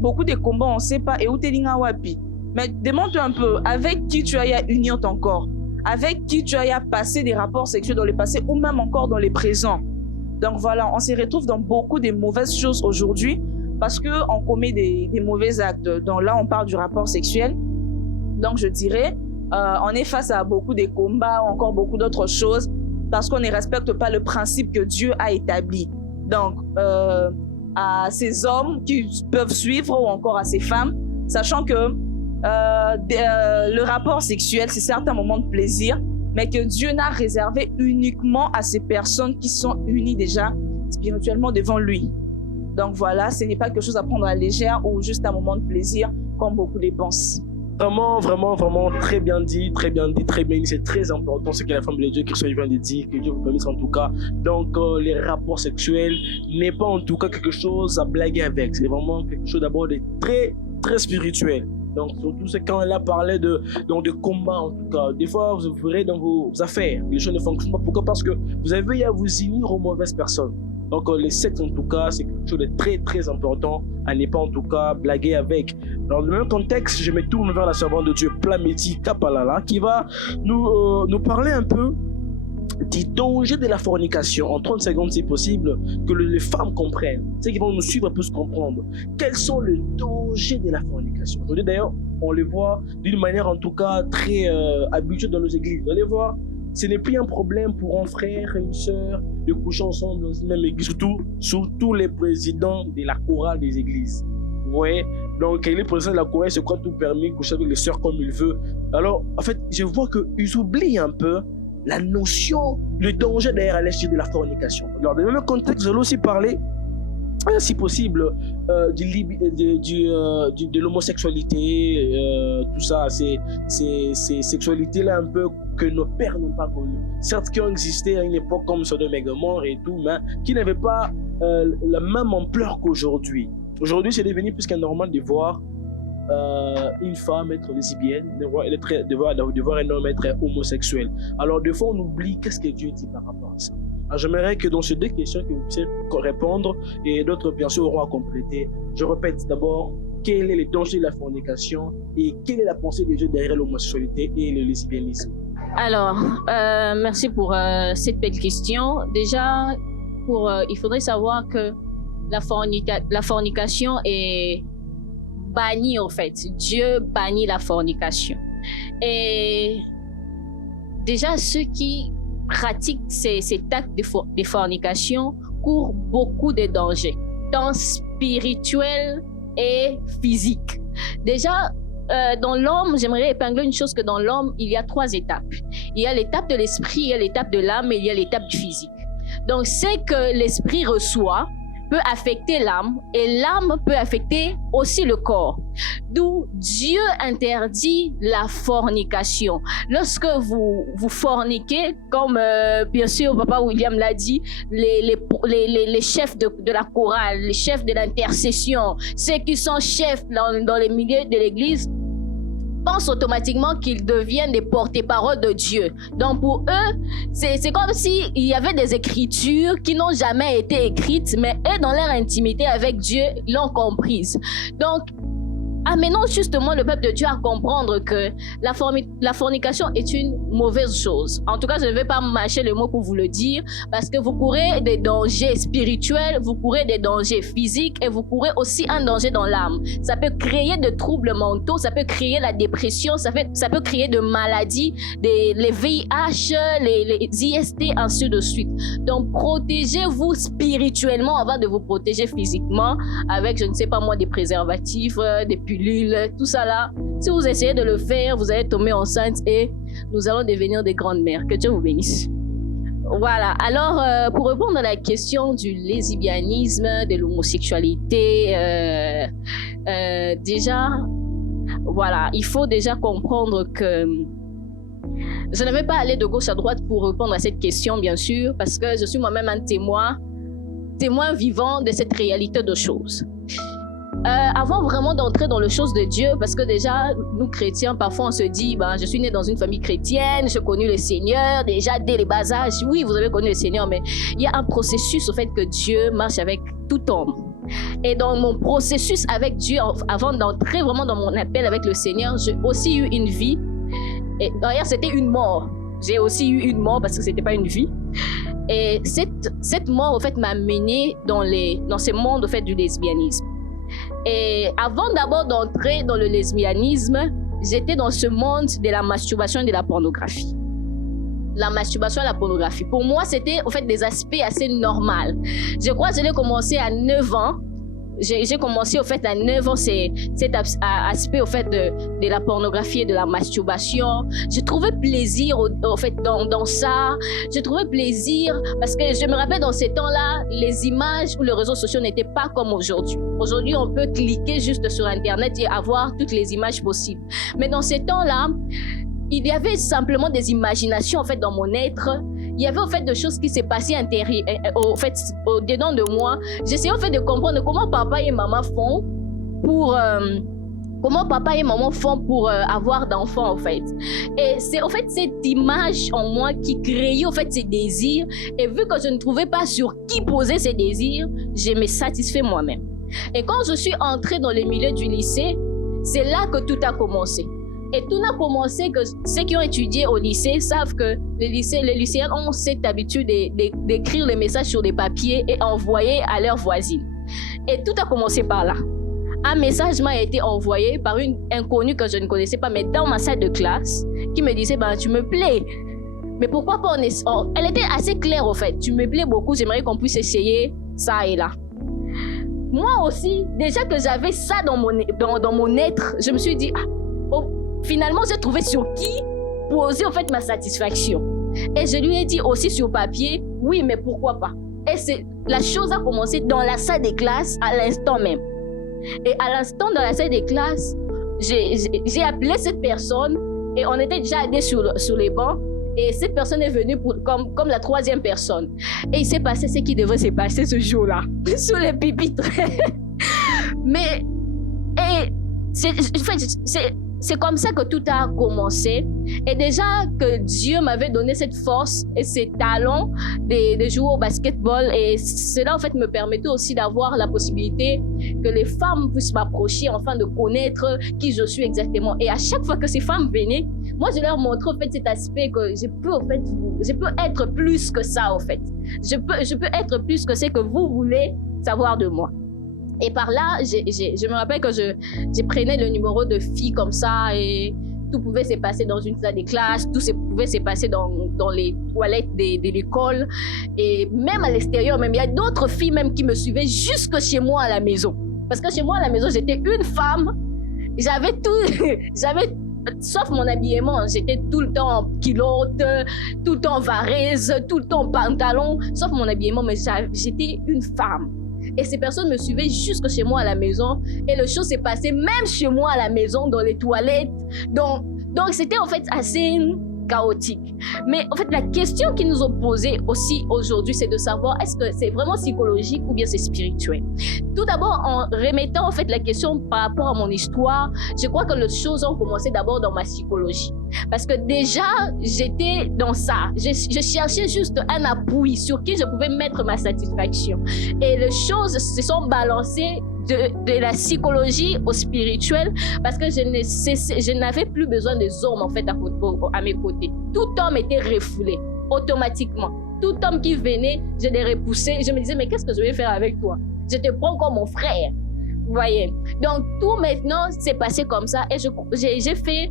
beaucoup de combats, on ne sait pas, et où t'es wapi. Mais demande-toi un peu, avec qui tu as unir ton corps, avec qui tu as passé des rapports sexuels dans le passé ou même encore dans le présent. Donc voilà, on se retrouve dans beaucoup de mauvaises choses aujourd'hui parce qu'on commet des mauvais actes. Donc là, on parle du rapport sexuel. Donc je dirais, on est face à beaucoup de combats ou encore beaucoup d'autres choses parce qu'on ne respecte pas le principe que Dieu a établi. Donc, à ces hommes qui peuvent suivre ou encore à ces femmes, sachant que le rapport sexuel, c'est certes un moment de plaisir, mais que Dieu n'a réservé uniquement à ces personnes qui sont unies déjà spirituellement devant lui. Donc voilà, ce n'est pas quelque chose à prendre à la légère ou juste un moment de plaisir, comme beaucoup les pensent. Vraiment, vraiment, vraiment très bien dit, très bien dit, très bien dit. C'est très important ce que la femme de Dieu, Christ vient de dire, que Dieu vous permette en tout cas. Donc, les rapports sexuels n'est pas en tout cas quelque chose à blaguer avec. C'est vraiment quelque chose d'abord de très, très spirituel. Donc, surtout c'est quand elle a parlé de combat en tout cas. Des fois, vous verrez dans vos affaires, les choses ne fonctionnent pas. Pourquoi? Parce que vous avez à vous unir aux mauvaises personnes. Donc, les sectes, en tout cas, c'est quelque chose de très, très important à ne pas, en tout cas, blaguer avec. Dans le même contexte, je me tourne vers la servante de Dieu, Plameti Kapalala, qui va nous parler un peu du danger de la fornication. En 30 secondes, si possible, que les femmes comprennent. Ceux qui vont nous suivre peuvent comprendre. Quels sont les dangers de la fornication? Aujourd'hui, d'ailleurs, on les voit d'une manière, en tout cas, très habituelle dans nos églises. Vous allez voir, ce n'est plus un problème pour un frère et une sœur de coucher ensemble dans une même église, surtout les présidents de la chorale des églises. Ouais, donc les présidents de la chorale se croient tout permis, coucher avec les sœurs comme ils veulent. Alors, en fait, je vois qu'ils oublient un peu la notion, le danger derrière l'esprit de la fornication. Alors, dans le même contexte, je vais aussi parler, si possible, de l'homosexualité, tout ça, ces sexualités-là un peu que nos pères n'ont pas connues. Certes, qui ont existé à une époque comme Sodome et Gomorrhe et tout, mais qui n'avaient pas la même ampleur qu'aujourd'hui. Aujourd'hui, c'est devenu plus qu'un normal de voir une femme être lesbienne, de voir un homme être homosexuel. Alors, des fois, on oublie qu'est-ce que Dieu dit par rapport à ça. Alors, j'aimerais que dans ces deux questions, que vous puissiez répondre et d'autres, bien sûr, auront à compléter. Je répète d'abord, quel est le danger de la fornication et quelle est la pensée de Dieu derrière l'homosexualité et le lesbianisme? Alors, merci pour cette belle question. Déjà, il faudrait savoir que la fornication est bannie, en fait. Dieu bannit la fornication. Et déjà, ceux qui pratiquent cet acte de fornication courent beaucoup de dangers, tant spirituels et physiques. Déjà, dans l'homme, j'aimerais épingler une chose, que dans l'homme, il y a 3 étapes. Il y a l'étape de l'esprit, il y a l'étape de l'âme et il y a l'étape du physique. Donc, ce que l'esprit reçoit peut affecter l'âme et l'âme peut affecter aussi le corps. D'où Dieu interdit la fornication. Lorsque vous forniquez, comme bien sûr Papa William l'a dit, les chefs de la chorale, les chefs de l'intercession, ceux qui sont chefs dans les milieux de l'église, pensent automatiquement qu'ils deviennent des porte-parole de Dieu. Donc pour eux, c'est comme s'il y avait des écritures qui n'ont jamais été écrites, mais eux, dans leur intimité avec Dieu, l'ont comprise. Donc, amenons justement le peuple de Dieu à comprendre que la fornication est une mauvaise chose. En tout cas, je ne vais pas mâcher le mot pour vous le dire, parce que vous courez des dangers spirituels, vous courez des dangers physiques et vous courez aussi un danger dans l'âme. Ça peut créer de troubles mentaux, ça peut créer la dépression, ça peut créer de maladies, les VIH, les IST, ainsi de suite. Donc, protégez-vous spirituellement avant de vous protéger physiquement avec, je ne sais pas moi, des préservatifs, des pilules, tout ça là. Si vous essayez de le faire, vous allez tomber enceinte et nous allons devenir des grandes mères. Que Dieu vous bénisse. Voilà. Alors, pour répondre à la question du lesbianisme, de l'homosexualité, déjà, voilà, il faut déjà comprendre que je ne vais pas aller de gauche à droite pour répondre à cette question, bien sûr, parce que je suis moi-même un témoin vivant de cette réalité de choses. avant vraiment d'entrer dans les choses de Dieu, parce que déjà, nous chrétiens, parfois on se dit, je suis né dans une famille chrétienne, j'ai connu le Seigneur, déjà dès les bas âges. Oui, vous avez connu le Seigneur, mais il y a un processus au fait que Dieu marche avec tout homme. Et dans mon processus avec Dieu, avant d'entrer vraiment dans mon appel avec le Seigneur, j'ai aussi eu une vie. Et d'ailleurs, c'était une mort. J'ai aussi eu une mort parce que c'était pas une vie. Et cette mort, au fait, m'a menée dans ce monde, au fait, du lesbianisme. Et avant d'abord d'entrer dans le lesbianisme, j'étais dans ce monde de la masturbation et de la pornographie. La masturbation et la pornographie. Pour moi, c'était, au fait, des aspects assez normaux. Je crois que je l'ai commencé à 9 ans. J'ai commencé, au fait, à 9 ans, cet aspect, au fait, de la pornographie et de la masturbation. Je trouvais plaisir, au fait, dans ça. Je trouvais plaisir parce que je me rappelle, dans ces temps-là, les images ou les réseaux sociaux n'étaient pas comme aujourd'hui. Aujourd'hui, on peut cliquer juste sur Internet et avoir toutes les images possibles. Mais dans ces temps-là, il y avait simplement des imaginations, en fait, dans mon être. Il y avait, en fait, des choses qui s'est passées au-dedans de moi. J'essayais, en fait, de comprendre comment papa et maman font pour avoir d'enfants, en fait. Et c'est, en fait, cette image en moi qui créait, en fait, ces désirs. Et vu que je ne trouvais pas sur qui poser ces désirs, je me satisfais moi-même. Et quand je suis entrée dans le milieu du lycée, c'est là que tout a commencé. Et tout a commencé que ceux qui ont étudié au lycée savent que les lycéens ont cette habitude d'écrire les messages sur des papiers et envoyer à leurs voisines. Et tout a commencé par là. Un message m'a été envoyé par une inconnue que je ne connaissais pas, mais dans ma salle de classe, qui me disait, tu me plais. Mais pourquoi pas elle était assez claire, au fait. Tu me plais beaucoup, j'aimerais qu'on puisse essayer ça et là. Moi aussi, déjà que j'avais ça dans mon être, je me suis dit, finalement, j'ai trouvé sur qui poser, en fait, ma satisfaction. Et je lui ai dit aussi sur papier, oui, mais pourquoi pas. Et la chose a commencé dans la salle des classes à l'instant même. Et à l'instant, dans la salle des classes, j'ai appelé cette personne et on était déjà allés sur les bancs. Et cette personne est venue comme la troisième personne. Et il s'est passé ce qui devait se passer ce jour-là, sur les pupitres. Mais, c'est comme ça que tout a commencé. Et déjà que Dieu m'avait donné cette force et ces talents de jouer au basketball. Et cela, en fait, me permettait aussi d'avoir la possibilité que les femmes puissent m'approcher, enfin, de connaître qui je suis exactement. Et à chaque fois que ces femmes venaient, moi, je leur montrais, en fait, cet aspect que je peux être plus que ça, en fait. Je peux être plus que ce que vous voulez savoir de moi. Et par là, je me rappelle que je prenais le numéro de filles comme ça et tout pouvait se passer dans une salle de classe, tout pouvait se passer dans les toilettes de l'école et même à l'extérieur. Même il y a d'autres filles même qui me suivaient jusque chez moi à la maison. Parce que chez moi à la maison, j'étais une femme. Sauf mon habillement, j'étais tout le temps en culotte, tout le temps en varèse, tout le temps en pantalon, sauf mon habillement, mais j'étais une femme. Et ces personnes me suivaient jusque chez moi à la maison. Et le chose s'est passé même chez moi à la maison, dans les toilettes. Donc c'était en fait assez chaotique. Mais en fait, la question qui nous ont posée aussi aujourd'hui, c'est de savoir est-ce que c'est vraiment psychologique ou bien c'est spirituel. Tout d'abord, en remettant en fait la question par rapport à mon histoire, je crois que les choses ont commencé d'abord dans ma psychologie. Parce que déjà, j'étais dans ça. Je cherchais juste un appui sur qui je pouvais mettre ma satisfaction. Et les choses se sont balancées de la psychologie au spirituel parce que je n'avais plus besoin des hommes en fait à mes côtés. Tout homme était refoulé automatiquement. Tout homme qui venait, je les repoussais. Je me disais, mais qu'est-ce que je vais faire avec toi? Je te prends comme mon frère. Vous voyez? Donc, tout maintenant s'est passé comme ça. Et j'ai fait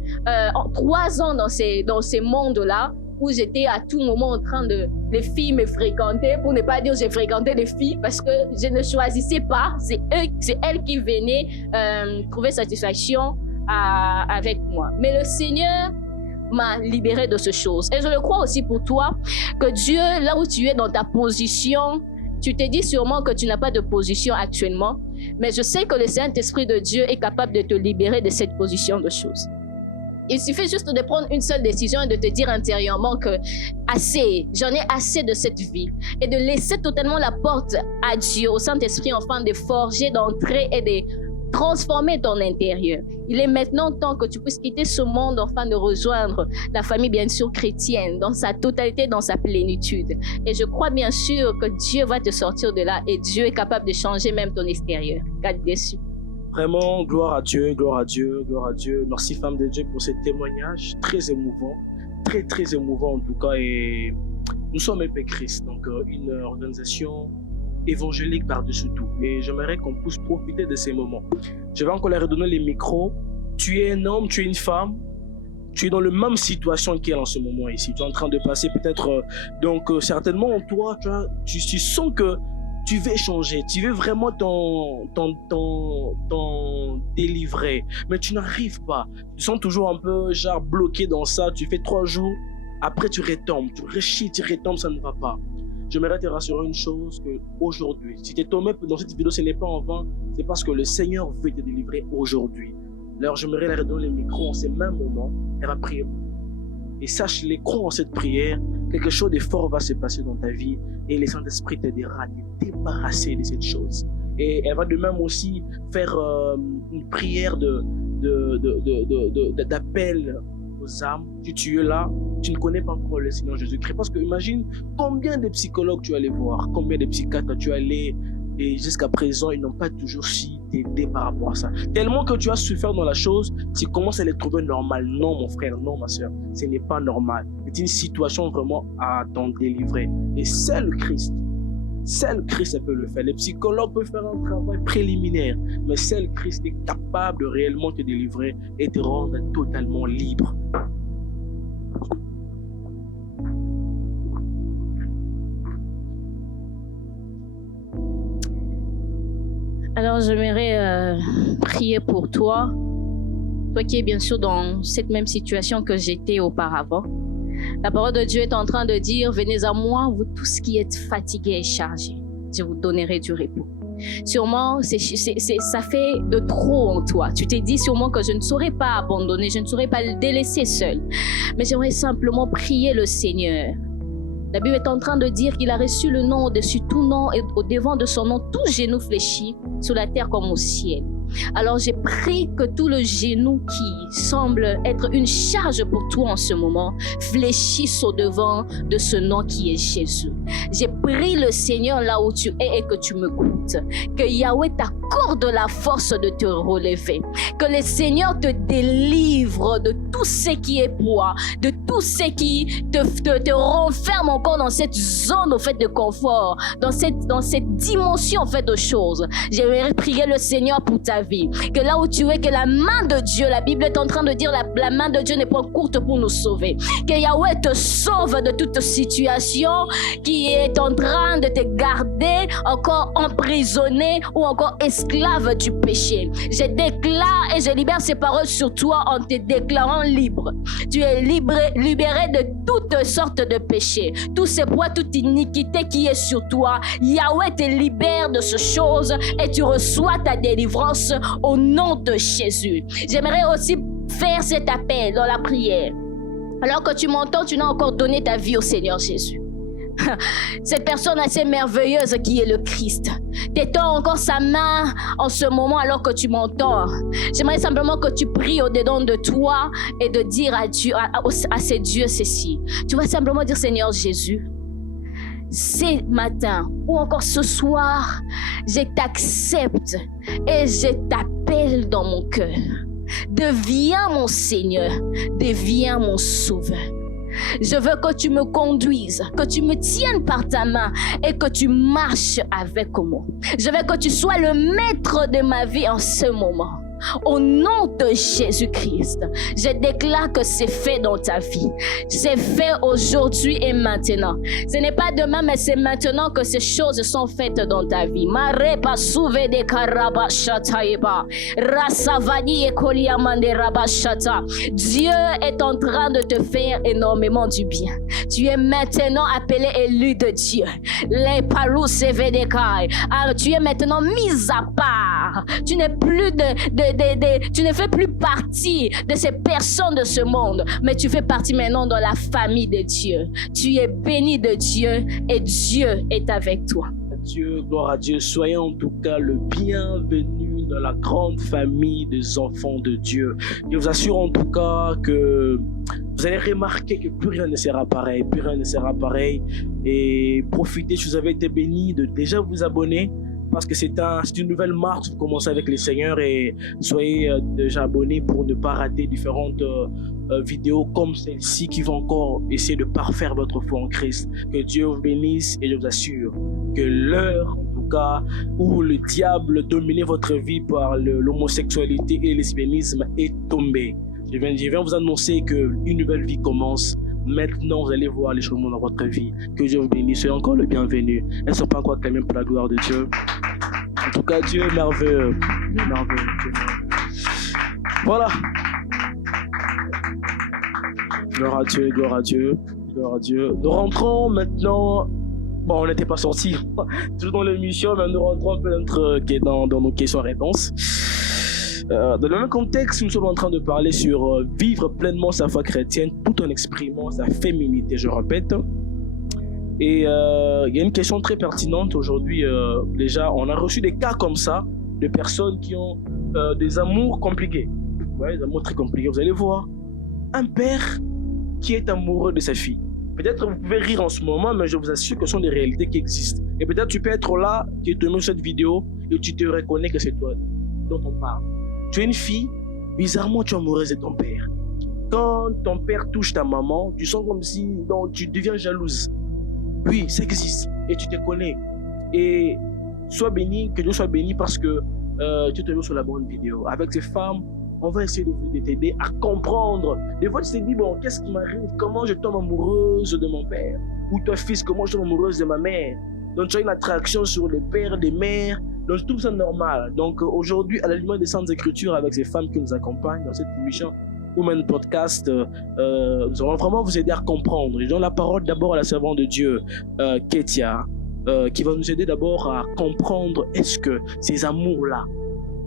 3 ans dans ces mondes-là où j'étais à tout moment en train les filles me fréquentaient, pour ne pas dire j'ai fréquenté des filles parce que je ne choisissais pas. C'est elles qui venaient trouver satisfaction avec moi. Mais le Seigneur m'a libérée de ces choses. Et je le crois aussi pour toi, que Dieu, là où tu es dans ta position, tu te dis sûrement que tu n'as pas de position actuellement, mais je sais que le Saint-Esprit de Dieu est capable de te libérer de cette position de choses. Il suffit juste de prendre une seule décision et de te dire intérieurement que j'en ai assez de cette vie. Et de laisser totalement la porte à Dieu, au Saint-Esprit, enfin de forger, d'entrer et de transformer ton intérieur. Il est maintenant temps que tu puisses quitter ce monde afin de rejoindre la famille, bien sûr, chrétienne, dans sa totalité, dans sa plénitude. Et je crois bien sûr que Dieu va te sortir de là et Dieu est capable de changer même ton extérieur. God bless you. Vraiment, gloire à Dieu, gloire à Dieu, gloire à Dieu. Merci, femme de Dieu, pour ce témoignage très émouvant, très, très émouvant en tout cas. Et nous sommes Épée Christ, donc une organisation évangélique par-dessus tout. Et j'aimerais qu'on puisse profiter de ces moments. Je vais encore leur redonner les micros. Tu es un homme, tu es une femme, tu es dans la même situation qu'elle en ce moment ici. Tu es en train de passer peut-être, certainement en toi, tu sens que tu veux changer, tu veux vraiment t'en délivrer, mais tu n'arrives pas. Tu te sens toujours un peu genre bloqué dans ça, tu fais 3 jours, après tu retombes, tu réchis, tu retombes, ça ne va pas. J'aimerais te rassurer une chose, qu'aujourd'hui, si tu es tombé dans cette vidéo, ce n'est pas en vain, c'est parce que le Seigneur veut te délivrer aujourd'hui. Alors j'aimerais leur redonner le micro en ces mêmes moments, elle va prier. Et sache-les, crois en cette prière, quelque chose de fort va se passer dans ta vie et le Saint-Esprit t'aidera à te débarrasser de cette chose. Et elle va de même aussi faire une prière d'appel aux âmes. Si tu es là, tu ne connais pas encore le Seigneur Jésus-Christ. Parce que imagine combien de psychologues tu es allé voir, combien de psychiatres tu es allé, et jusqu'à présent, ils n'ont pas toujours su t'aider par rapport à ça. Tellement que tu as souffert dans la chose, tu commences à les trouver normales. Non, mon frère, non, ma soeur, ce n'est pas normal. C'est une situation vraiment à t'en délivrer. Et seul Christ, elle peut le faire. Les psychologues peuvent faire un travail préliminaire, mais seul Christ est capable de réellement te délivrer et te rendre totalement libre. Alors, j'aimerais prier pour toi, toi qui es bien sûr dans cette même situation que j'étais auparavant. La parole de Dieu est en train de dire, venez à moi, vous tous qui êtes fatigués et chargés, je vous donnerai du repos. Sûrement, ça fait de trop en toi. Tu t'es dit sûrement que je ne saurais pas abandonner, je ne saurais pas le délaisser seul. Mais j'aimerais simplement prier le Seigneur. La Bible est en train de dire qu'il a reçu le nom au-dessus tout nom et au devant de son nom, tout genou fléchi sur la terre comme au ciel. Alors j'ai prié que tout le genou qui semble être une charge pour toi en ce moment fléchisse au devant de ce nom qui est Jésus. J'ai prié le Seigneur là où tu es et que tu me goûtes, que Yahweh t'accorde la force de te relever, que le Seigneur te délivre de tout ce qui est poids, de tout ce qui te renferme encore dans cette zone au fait de confort, dans cette dimension en fait de choses. J'ai prié le Seigneur pour ta vie, que là où tu es, que la main de Dieu, la Bible est en train de dire la main de Dieu n'est pas courte pour nous sauver, que Yahweh te sauve de toute situation qui est en train de te garder encore emprisonné ou encore esclave du péché. Je déclare et je libère ces paroles sur toi en te déclarant libre. Tu es libéré de toutes sortes de péchés, tout ce poids, toute iniquité qui est sur toi. Yahweh te libère de ces choses et tu reçois ta délivrance au nom de Jésus. J'aimerais aussi faire cet appel dans la prière. Alors que tu m'entends, tu n'as encore donné ta vie au Seigneur Jésus. Cette personne assez merveilleuse qui est le Christ t'étend encore sa main en ce moment alors que tu m'entends. J'aimerais simplement que tu pries au-dedans de toi et de dire à Dieu, à ce Dieu ceci. Tu vas simplement dire, Seigneur Jésus, ce matin ou encore ce soir, je t'accepte et je t'appelle dans mon cœur. Deviens mon Seigneur, deviens mon Sauveur. Je veux que tu me conduises, que tu me tiennes par ta main et que tu marches avec moi. Je veux que tu sois le maître de ma vie en ce moment. Au nom de Jésus-Christ, je déclare que c'est fait dans ta vie. C'est fait aujourd'hui et maintenant. Ce n'est pas demain, mais c'est maintenant que ces choses sont faites dans ta vie. Dieu est en train de te faire énormément du bien. Tu es maintenant appelé élu de Dieu. Tu es maintenant mis à part. Tu n'es plus tu ne fais plus partie de ces personnes de ce monde, mais tu fais partie maintenant dans la famille de Dieu. Tu es béni de Dieu et Dieu est avec toi. Dieu, gloire à Dieu. Soyez en tout cas le bienvenu, bienvenue dans la grande famille des enfants de Dieu. Je vous assure en tout cas que vous allez remarquer que plus rien ne sera pareil, plus rien ne sera pareil. Et profitez, si vous avez été bénis, de déjà vous abonner, parce que c'est une nouvelle marche. Vous commencez avec le Seigneur et soyez déjà abonnés pour ne pas rater différentes vidéos comme celle-ci qui vont encore essayer de parfaire votre foi en Christ. Que Dieu vous bénisse et je vous assure que l'heure, en tout cas, où le diable dominait votre vie par l'homosexualité et le lesbianisme est tombée. Je viens vous annoncer qu'une nouvelle vie commence. Maintenant, vous allez voir les changements dans votre vie. Que Dieu vous bénisse. Soyez encore le bienvenu. Elles ne sont pas encore quand même pour la gloire de Dieu. En tout cas, Dieu est merveilleux. Merveilleux. Voilà. Gloire à Dieu, gloire à Dieu, gloire à Dieu. Nous rentrons maintenant. Bon, on n'était pas sortis. Toujours dans l'émission, mais nous rentrons un peu dans nos questions-réponses. Dans le même contexte, nous sommes en train de parler sur vivre pleinement sa foi chrétienne tout en exprimant sa féminité, je répète. Et il y a une question très pertinente aujourd'hui. Déjà, on a reçu des cas comme ça, de personnes qui ont des amours compliqués. Ouais, des amours très compliqués. Vous allez voir, un père qui est amoureux de sa fille. Peut-être vous pouvez rire en ce moment, mais je vous assure que ce sont des réalités qui existent. Et peut-être tu peux être là, tu es tombé sur cette vidéo et tu te reconnais que c'est toi dont on parle. Tu es une fille, bizarrement tu es amoureuse de ton père. Quand ton père touche ta maman, tu sens comme si tu deviens jalouse. Oui, ça existe et tu te connais. Et sois béni, que Dieu soit béni parce que tu te mets sur la bonne vidéo. Avec ces femmes, on va essayer de t'aider à comprendre. Des fois, tu te dis, bon, qu'est-ce qui m'arrive? Comment je tombe amoureuse de mon père? Ou toi, fils, comment je tombe amoureuse de ma mère? Donc, tu as une attraction sur les pères, les mères. Donc, je trouve ça normal. Donc, aujourd'hui, à la lumière des Saintes Écritures, avec ces femmes qui nous accompagnent dans cette émission Women Podcast, nous allons vraiment vous aider à comprendre. Je donne la parole d'abord à la servante de Dieu, Ketia, qui va nous aider d'abord à comprendre est-ce que ces amours-là,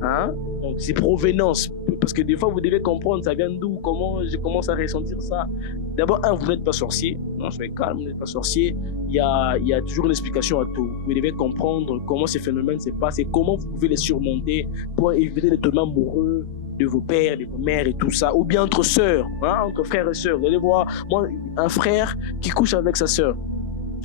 hein, donc ces provenances, parce que des fois vous devez comprendre ça vient d'où, comment je commence à ressentir ça. D'abord, vous n'êtes pas sorcier, non, soyez calme, vous n'êtes pas sorcier. Il y a toujours une explication à tout. Vous devez comprendre comment ces phénomènes se passent et comment vous pouvez les surmonter pour éviter les tombements amoureux de vos pères, de vos mères et tout ça, ou bien entre sœurs, hein, entre frères et sœurs. Vous allez voir, moi, un frère qui couche avec sa sœur.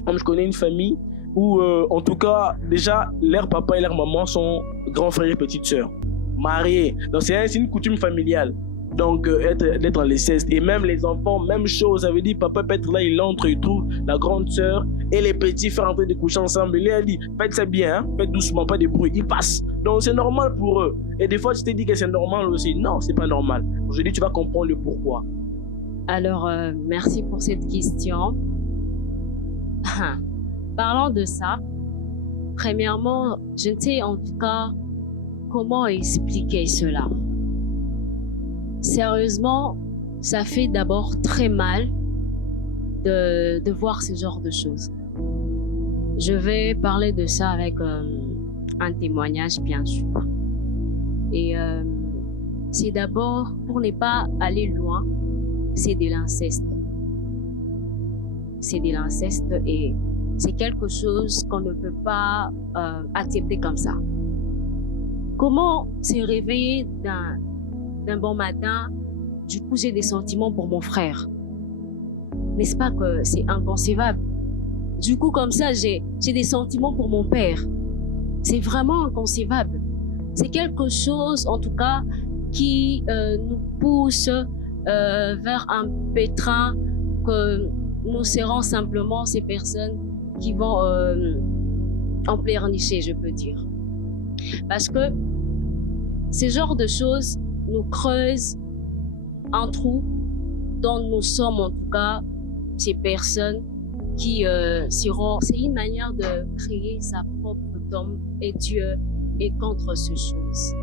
Comme je connais une famille où, en tout cas, déjà, leur papa et leur maman sont grands frères et petites sœurs, mariés. Donc, c'est une coutume familiale. Donc, d'être en l'inceste. Et même les enfants, même chose. Ça veut dire, papa peut être là, il entre, il trouve la grande sœur et les petits frères en train de coucher ensemble. Il a dit, faites ça bien, hein? Faites doucement, pas de bruit. Ils passent. Donc, c'est normal pour eux. Et des fois, je te dis que c'est normal aussi. Non, c'est pas normal. Je dis, tu vas comprendre le pourquoi. Alors, merci pour cette question. Parlant de ça, premièrement, je ne sais en tout cas comment expliquer cela. Sérieusement, ça fait d'abord très mal de voir ce genre de choses. Je vais parler de ça avec un témoignage, bien sûr. Et c'est d'abord, pour ne pas aller loin, c'est de l'inceste. C'est de l'inceste et c'est quelque chose qu'on ne peut pas accepter comme ça. Comment se réveiller d'un bon matin, du coup j'ai des sentiments pour mon frère. N'est-ce pas que c'est inconcevable? Du coup comme ça j'ai des sentiments pour mon père. C'est vraiment inconcevable. C'est quelque chose en tout cas qui nous pousse vers un pétrin que nous serons simplement ces personnes qui vont en pleurnicher, je peux dire. Parce que ce genre de choses nous creusent un trou dont nous sommes en tout cas ces personnes qui seront... C'est une manière de créer sa propre tombe et Dieu est contre ces choses.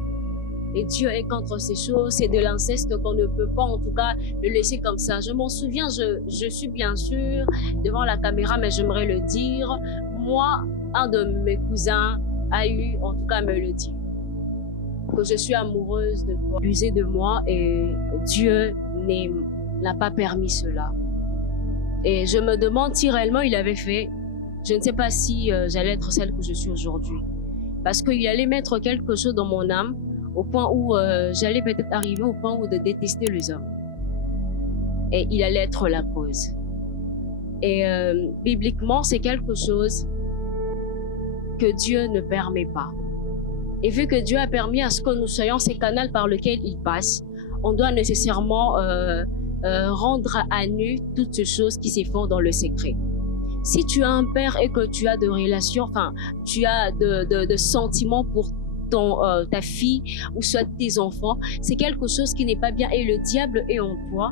Et Dieu est contre ces choses, c'est de l'inceste qu'on ne peut pas en tout cas le laisser comme ça. Je m'en souviens, je suis bien sûr devant la caméra, mais j'aimerais le dire. Moi, un de mes cousins a eu en tout cas à me le dire. Que je suis amoureuse de toi, abusée de moi et Dieu n'a pas permis cela. Et je me demande si réellement il avait fait. Je ne sais pas si j'allais être celle que je suis aujourd'hui. parce qu'il allait mettre quelque chose dans mon âme au point où j'allais peut-être arriver au point où de détester les hommes. Et il allait être la cause. Et bibliquement, c'est quelque chose que Dieu ne permet pas. Et vu que Dieu a permis à ce que nous soyons ces canaux par lesquels il passe, on doit nécessairement rendre à nu toutes ces choses qui se font dans le secret. Si tu as un père et que tu as de relations, enfin, tu as de sentiments pour ta fille ou soit tes enfants, c'est quelque chose qui n'est pas bien et le diable est en toi.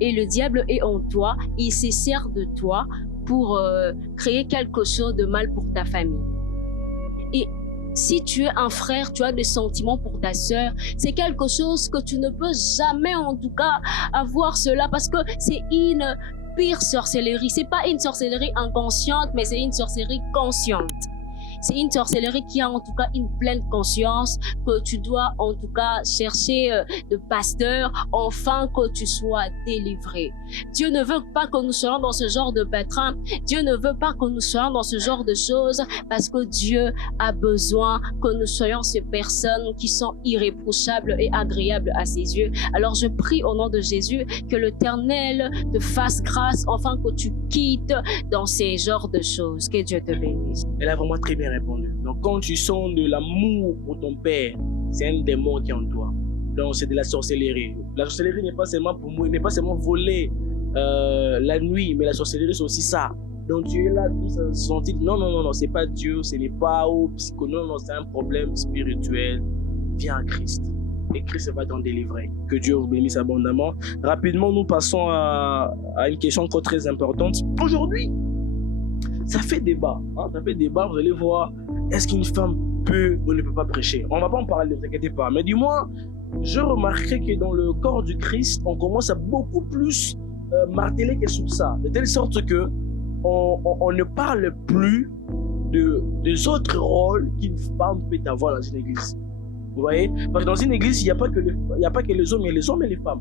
Et le diable est en toi, il se sert de toi pour créer quelque chose de mal pour ta famille. Et si tu es un frère, tu as des sentiments pour ta sœur, c'est quelque chose que tu ne peux jamais en tout cas avoir cela parce que c'est une pire sorcellerie. C'est pas une sorcellerie inconsciente, mais c'est une sorcellerie consciente. C'est une sorcellerie qui a en tout cas une pleine conscience que tu dois en tout cas chercher de pasteur afin que tu sois délivré. Dieu ne veut pas que nous soyons dans ce genre de pétrin. Dieu ne veut pas que nous soyons dans ce genre de choses parce que Dieu a besoin que nous soyons ces personnes qui sont irréprochables et agréables à ses yeux. Alors je prie au nom de Jésus que l'Éternel te fasse grâce afin que tu quittes dans ces genres de choses. Que Dieu te bénisse. Elle a vraiment très bien répondu. Donc, quand tu sens de l'amour pour ton père, c'est un démon qui est en toi. Donc, c'est de la sorcellerie. La sorcellerie n'est pas seulement pour moi, n'est pas seulement voler la nuit, mais la sorcellerie, c'est aussi ça. Donc, tu es là, tout senti. Non, c'est pas Dieu, ce n'est pas au psycho. Non, c'est un problème spirituel. Viens à Christ. Et Christ va t'en délivrer. Que Dieu vous bénisse abondamment. Rapidement, nous passons à une question encore très importante. Aujourd'hui, ça fait débat, hein? Ça fait débat, vous allez voir, est-ce qu'une femme peut ou ne peut pas prêcher? On ne va pas en parler, ne vous inquiétez pas. Mais du moins, je remarquerai que dans le corps du Christ, on commence à beaucoup plus marteler que sur ça. De telle sorte que on ne parle plus des autres rôles qu'une femme peut avoir dans une église. Vous voyez? Parce que dans une église, il n'y a pas que les hommes, il y a les hommes et les femmes.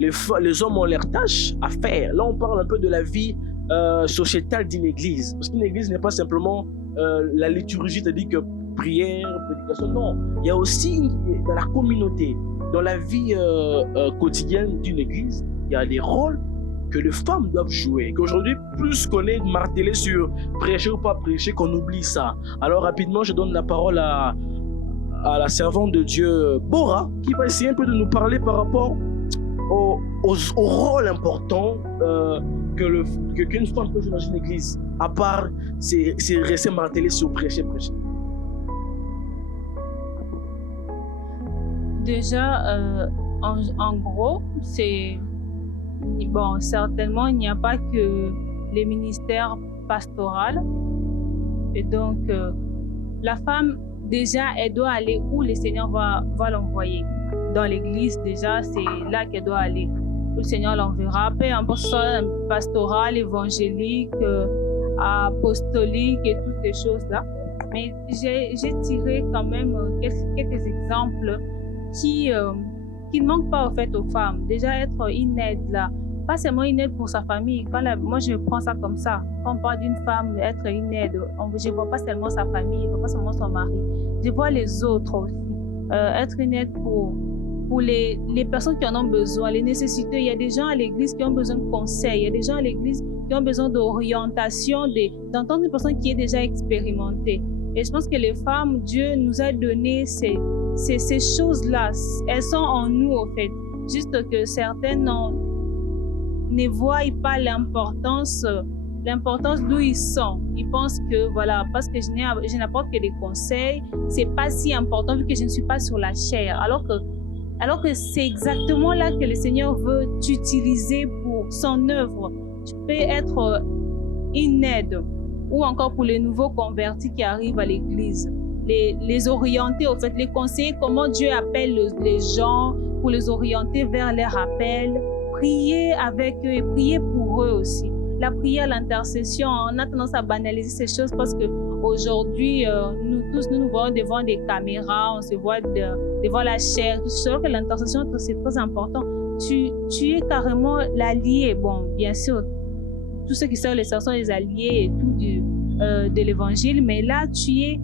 Les hommes ont leurs tâches à faire. Là, on parle un peu de la vie sociétale d'une église. Parce qu'une église n'est pas simplement la liturgie, c'est-à-dire que prière, prédication. Non, il y a aussi dans la communauté, dans la vie quotidienne d'une église, il y a des rôles que les femmes doivent jouer. Qu'aujourd'hui, plus qu'on est martelé sur prêcher ou pas prêcher, qu'on oublie ça. Alors rapidement, je donne la parole à la servante de Dieu, Bora, qui va essayer un peu de nous parler par rapport au rôle important qu'une femme peut jouer dans une église, à part c'est rester martelé sur prêcher. Déjà, en gros, c'est bon, certainement il n'y a pas que les ministères pastoraux. Et donc, la femme, déjà, elle doit aller où le Seigneur va l'envoyer. Dans l'église, déjà, c'est là qu'elle doit aller. Où le Seigneur l'enverra, peu importe soit pastoral, évangélique, apostolique et toutes ces choses-là. Mais j'ai tiré quand même quelques exemples qui ne manquent pas au fait aux femmes. Déjà, être une aide là. Pas seulement une aide pour sa famille. Moi, je prends ça comme ça. Quand on parle d'une femme, être une aide, je ne vois pas seulement sa famille, je ne vois pas seulement son mari. Je vois les autres aussi. Être une aide pour les personnes qui en ont besoin, les nécessités. Il y a des gens à l'église qui ont besoin de conseils. Il y a des gens à l'église qui ont besoin d'orientation, d'entendre une personne qui est déjà expérimentée. Et je pense que les femmes, Dieu nous a donné ces choses-là. Elles sont en nous, au fait. Juste que certaines ne voient pas l'importance d'où ils sont. Ils pensent que, voilà, parce que je n'apporte que des conseils, c'est pas si important vu que je ne suis pas sur la chair. Alors que c'est exactement là que le Seigneur veut t'utiliser pour son œuvre. Tu peux être une aide, ou encore pour les nouveaux convertis qui arrivent à l'église. Les orienter, au fait, les conseiller comment Dieu appelle les gens, pour les orienter vers leur appel. Prier avec eux et prier pour eux aussi. La prière, l'intercession, on a tendance à banaliser ces choses parce qu'aujourd'hui, nous tous, nous voyons devant des caméras, on se voit devant la chair, tout ça. Alors que l'intercession, c'est très important. Tu es carrément l'allié. Bon, bien sûr, tous ceux qui servent les servent sont les alliés et tout de l'évangile, mais là, tu es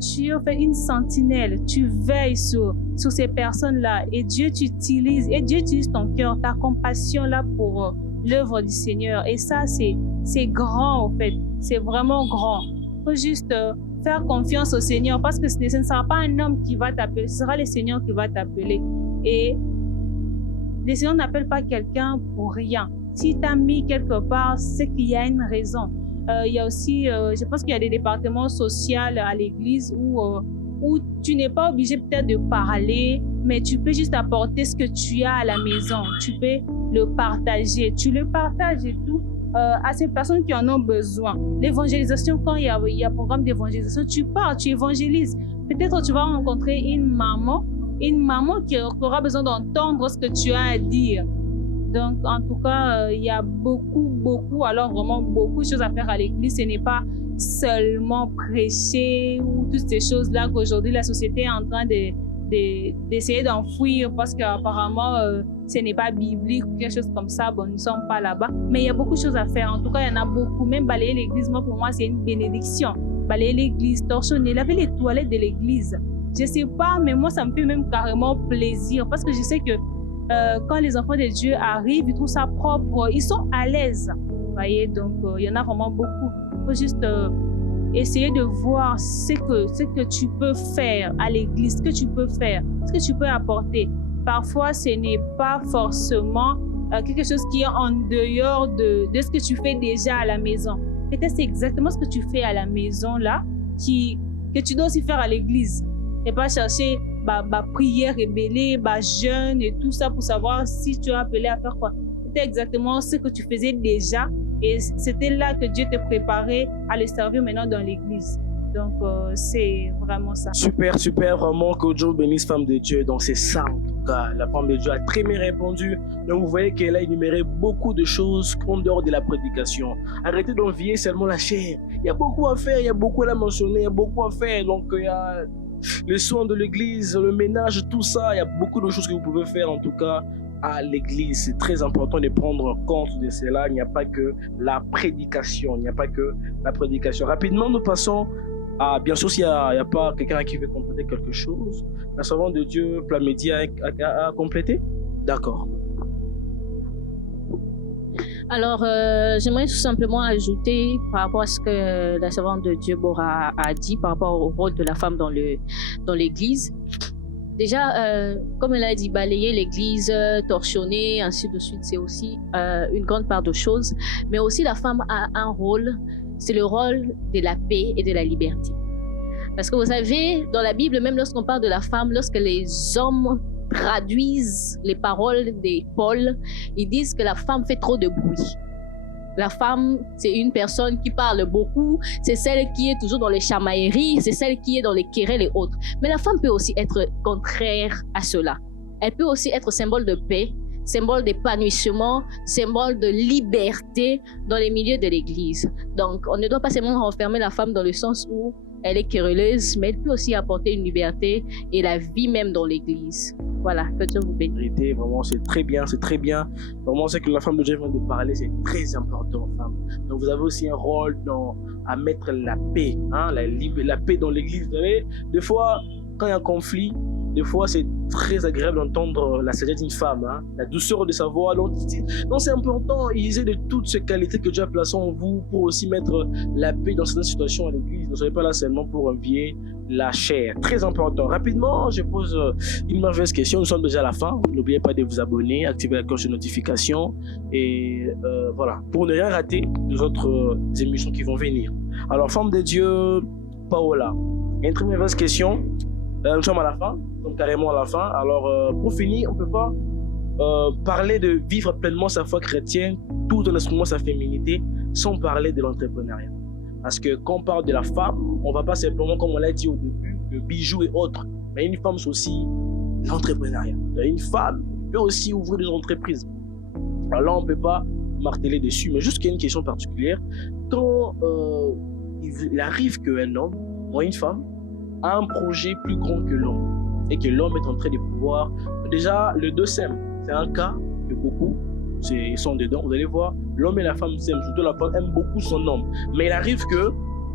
tu es en fait une sentinelle, tu veilles sur ces personnes-là et Dieu t'utilise, et Dieu utilise ton cœur, ta compassion là pour l'œuvre du Seigneur. Et ça, c'est grand en fait, c'est vraiment grand. Il faut juste faire confiance au Seigneur parce que ce ne sera pas un homme qui va t'appeler, ce sera le Seigneur qui va t'appeler. Et le Seigneur n'appelle pas quelqu'un pour rien. S'il t'a mis quelque part, c'est qu'il y a une raison. Il y a aussi, je pense qu'il y a des départements sociaux à l'église où tu n'es pas obligé peut-être de parler, mais tu peux juste apporter ce que tu as à la maison. Tu peux le partager. Tu le partages et tout à ces personnes qui en ont besoin. L'évangélisation, quand il y a un programme d'évangélisation, tu pars, tu évangélises. Peut-être tu vas rencontrer une maman qui aura besoin d'entendre ce que tu as à dire. Donc, en tout cas, il y a beaucoup, alors vraiment beaucoup de choses à faire à l'église. Ce n'est pas seulement prêcher ou toutes ces choses-là qu'aujourd'hui la société est en train d'essayer d'enfouir parce qu'apparemment, ce n'est pas biblique ou quelque chose comme ça. Bon, nous ne sommes pas là-bas. Mais il y a beaucoup de choses à faire. En tout cas, il y en a beaucoup. Même balayer l'église, moi, pour moi, c'est une bénédiction. Balayer l'église, torchonner, laver les toilettes de l'église. Je ne sais pas, mais moi, ça me fait même carrément plaisir parce que je sais que quand les enfants de Dieu arrivent, ils trouvent ça propre, ils sont à l'aise. Vous voyez, donc il y en a vraiment beaucoup. Il faut juste essayer de voir ce que tu peux faire à l'église, ce que tu peux faire, ce que tu peux apporter. Parfois, ce n'est pas forcément quelque chose qui est en dehors de ce que tu fais déjà à la maison. Peut-être c'est exactement ce que tu fais à la maison là que tu dois aussi faire à l'église. Et pas chercher prière rébellée, jeûne et tout ça pour savoir si tu es appelé à faire quoi. C'était exactement ce que tu faisais déjà et c'était là que Dieu te préparait à le servir maintenant dans l'église. Donc, c'est vraiment ça. Super, vraiment que Dieu bénisse femme de Dieu. Donc, c'est ça en tout cas. La femme de Dieu a très bien répondu. Donc, vous voyez qu'elle a énuméré beaucoup de choses en dehors de la prédication. Arrêtez d'envier seulement la chair. Il y a beaucoup à faire, il y a beaucoup à mentionner, il y a beaucoup à faire. Donc, il y a les soins de l'église, le ménage, tout ça, il y a beaucoup de choses que vous pouvez faire en tout cas à l'église. C'est très important de prendre compte de cela. Il n'y a pas que la prédication. Rapidement, nous passons à, bien sûr, s'il n'y a pas quelqu'un qui veut compléter quelque chose, la servante de Dieu, Plamedi, a complété. D'accord. Alors, j'aimerais tout simplement ajouter par rapport à ce que la servante de Dieu Bora a dit par rapport au rôle de la femme dans l'église. Déjà, comme elle a dit, balayer l'église, torchonner, ainsi de suite, c'est aussi une grande part de choses. Mais aussi, la femme a un rôle, c'est le rôle de la paix et de la liberté. Parce que vous savez, dans la Bible, même lorsqu'on parle de la femme, lorsque les hommes traduisent les paroles de Paul, ils disent que la femme fait trop de bruit. La femme, c'est une personne qui parle beaucoup, c'est celle qui est toujours dans les chamailleries, c'est celle qui est dans les querelles et autres. Mais la femme peut aussi être contraire à cela. Elle peut aussi être symbole de paix, symbole d'épanouissement, symbole de liberté dans les milieux de l'église. Donc, on ne doit pas seulement renfermer la femme dans le sens où elle est querelleuse, mais elle peut aussi apporter une liberté et la vie même dans l'église. Voilà, que Dieu vous bénisse. Vraiment, c'est très bien. Vraiment, c'est que la femme de Dieu vient de parler, c'est très important, femme. Donc, vous avez aussi un rôle à mettre la paix, hein, la paix dans l'église. Vous savez, des fois, quand il y a un conflit, des fois, c'est très agréable d'entendre la sagesse d'une femme, hein, la douceur de sa voix. Donc, c'est important. Usez de toutes ces qualités que Dieu a placées en vous pour aussi mettre la paix dans certaines situations à l'église. Ne soyez pas là seulement pour envier la chair. Très important. Rapidement, je pose une merveilleuse question. Nous sommes déjà à la fin. N'oubliez pas de vous abonner, activer la cloche de notification et voilà, pour ne rien rater des autres émissions qui vont venir. Alors, femme de Dieu, Paola, une très merveilleuse question. Nous sommes à la fin, nous sommes carrément à la fin. Alors, pour finir, on ne peut pas parler de vivre pleinement sa foi chrétienne tout en exprimant sa féminité sans parler de l'entrepreneuriat. Parce que quand on parle de la femme, on ne va pas simplement, comme on l'a dit au début, de bijoux et autres. Mais une femme, c'est aussi l'entrepreneuriat. Une femme peut aussi ouvrir des entreprises. Alors là, on ne peut pas marteler dessus, mais juste qu'il y a une question particulière. Quand il arrive qu'un homme ou une femme a un projet plus grand que l'homme et que l'homme est en train de pouvoir... Déjà, les deux s'aiment. C'est un cas que beaucoup sont dedans. Vous allez voir, l'homme et la femme s'aiment. Surtout la femme aime beaucoup son homme. Mais il arrive que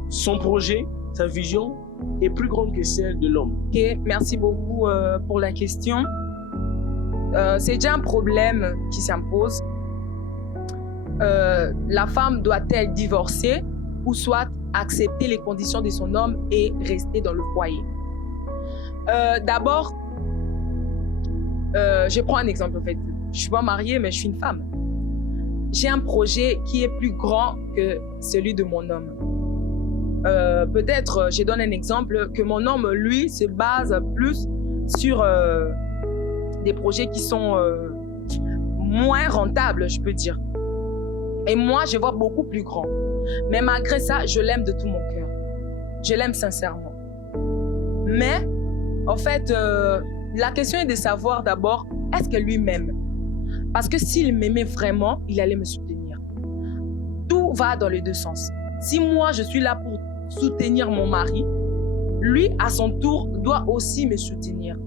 son projet sa vision est plus grande que celle de l'homme. Ok, merci beaucoup pour la question. C'est déjà un problème qui s'impose. La femme doit-elle divorcer ou soit accepter les conditions de son homme et rester dans le foyer? D'abord, je prends un exemple en fait. Je ne suis pas mariée, mais je suis une femme. J'ai un projet qui est plus grand que celui de mon homme. Peut-être, je donne un exemple, que mon homme, lui, se base plus sur des projets qui sont moins rentables, je peux dire. Et moi, je vois beaucoup plus grand. Mais malgré ça, je l'aime de tout mon cœur. Je l'aime sincèrement. Mais, en fait, la question est de savoir d'abord, est-ce que lui m'aime? Parce que s'il m'aimait vraiment, il allait me soutenir. Tout va dans les deux sens. Si moi, je suis là pour soutenir mon mari, lui, à son tour, doit aussi me soutenir.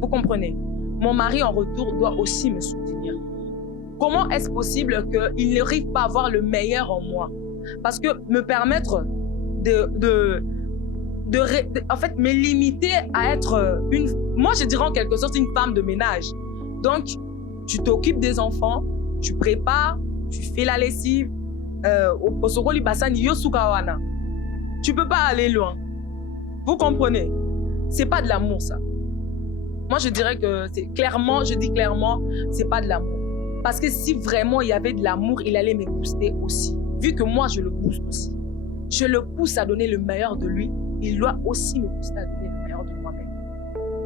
Vous comprenez? Mon mari, en retour, doit aussi me soutenir. Comment est-ce possible qu'il n'arrive pas à voir le meilleur en moi? Parce que me permettre en fait, me limiter à être moi, je dirais en quelque sorte une femme de ménage. Donc, tu t'occupes des enfants, tu prépares, tu fais la lessive. Tu peux pas aller loin. Vous comprenez? C'est pas de l'amour, ça. Moi, je dirais que je dis clairement, c'est pas de l'amour. Parce que si vraiment il y avait de l'amour, il allait me booster aussi. Vu que moi, je le booste aussi. Je le pousse à donner le meilleur de lui. Il doit aussi me booster à donner le meilleur de moi-même.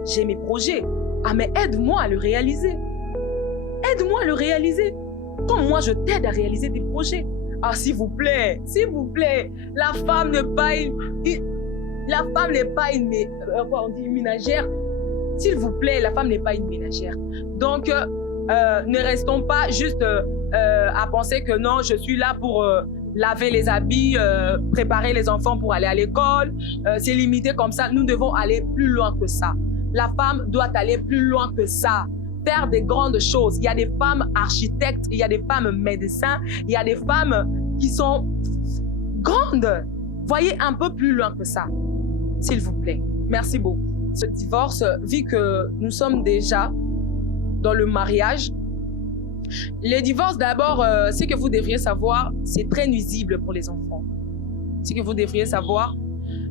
J'ai mes projets. Ah, mais aide-moi à le réaliser. Aide-moi à le réaliser. Comme moi, je t'aide à réaliser tes projets. Ah, s'il vous plaît. La femme n'est pas une ménagère. S'il vous plaît, la femme n'est pas une ménagère. Donc, ne restons pas juste à penser que non, je suis là pour laver les habits, préparer les enfants pour aller à l'école. C'est limité comme ça. Nous devons aller plus loin que ça. La femme doit aller plus loin que ça. Faire des grandes choses. Il y a des femmes architectes, il y a des femmes médecins, il y a des femmes qui sont grandes. Voyez un peu plus loin que ça, s'il vous plaît. Merci beaucoup. Ce divorce, vu que nous sommes déjà dans le mariage, le divorce d'abord, ce que vous devriez savoir, c'est très nuisible pour les enfants. Ce que vous devriez savoir,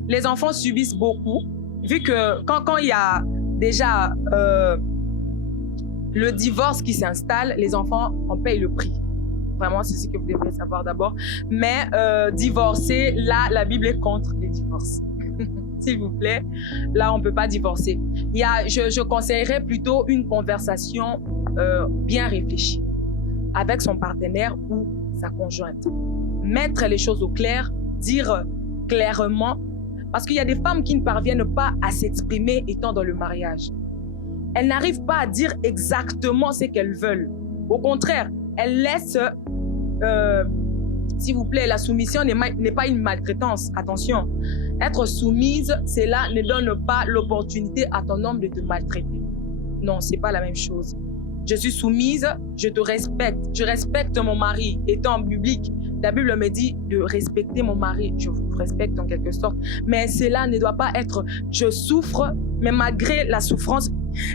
les enfants subissent beaucoup, vu que quand il y a déjà le divorce qui s'installe, les enfants en payent le prix. Vraiment, c'est ce que vous devriez savoir d'abord. Mais divorcer, là, la Bible est contre les divorces. S'il vous plaît, là, on ne peut pas divorcer. Je conseillerais plutôt une conversation bien réfléchie avec son partenaire ou sa conjointe. Mettre les choses au clair, dire clairement, parce qu'il y a des femmes qui ne parviennent pas à s'exprimer étant dans le mariage. Elles n'arrivent pas à dire exactement ce qu'elles veulent. Au contraire, elles laissent, s'il vous plaît, la soumission n'est pas une maltraitance. Attention, être soumise, cela ne donne pas l'opportunité à ton homme de te maltraiter. Non, c'est pas la même chose. Je suis soumise, je te respecte. Je respecte mon mari. Étant biblique, la Bible me dit de respecter mon mari. Je vous respecte en quelque sorte. Mais cela ne doit pas être je souffre, mais malgré la souffrance,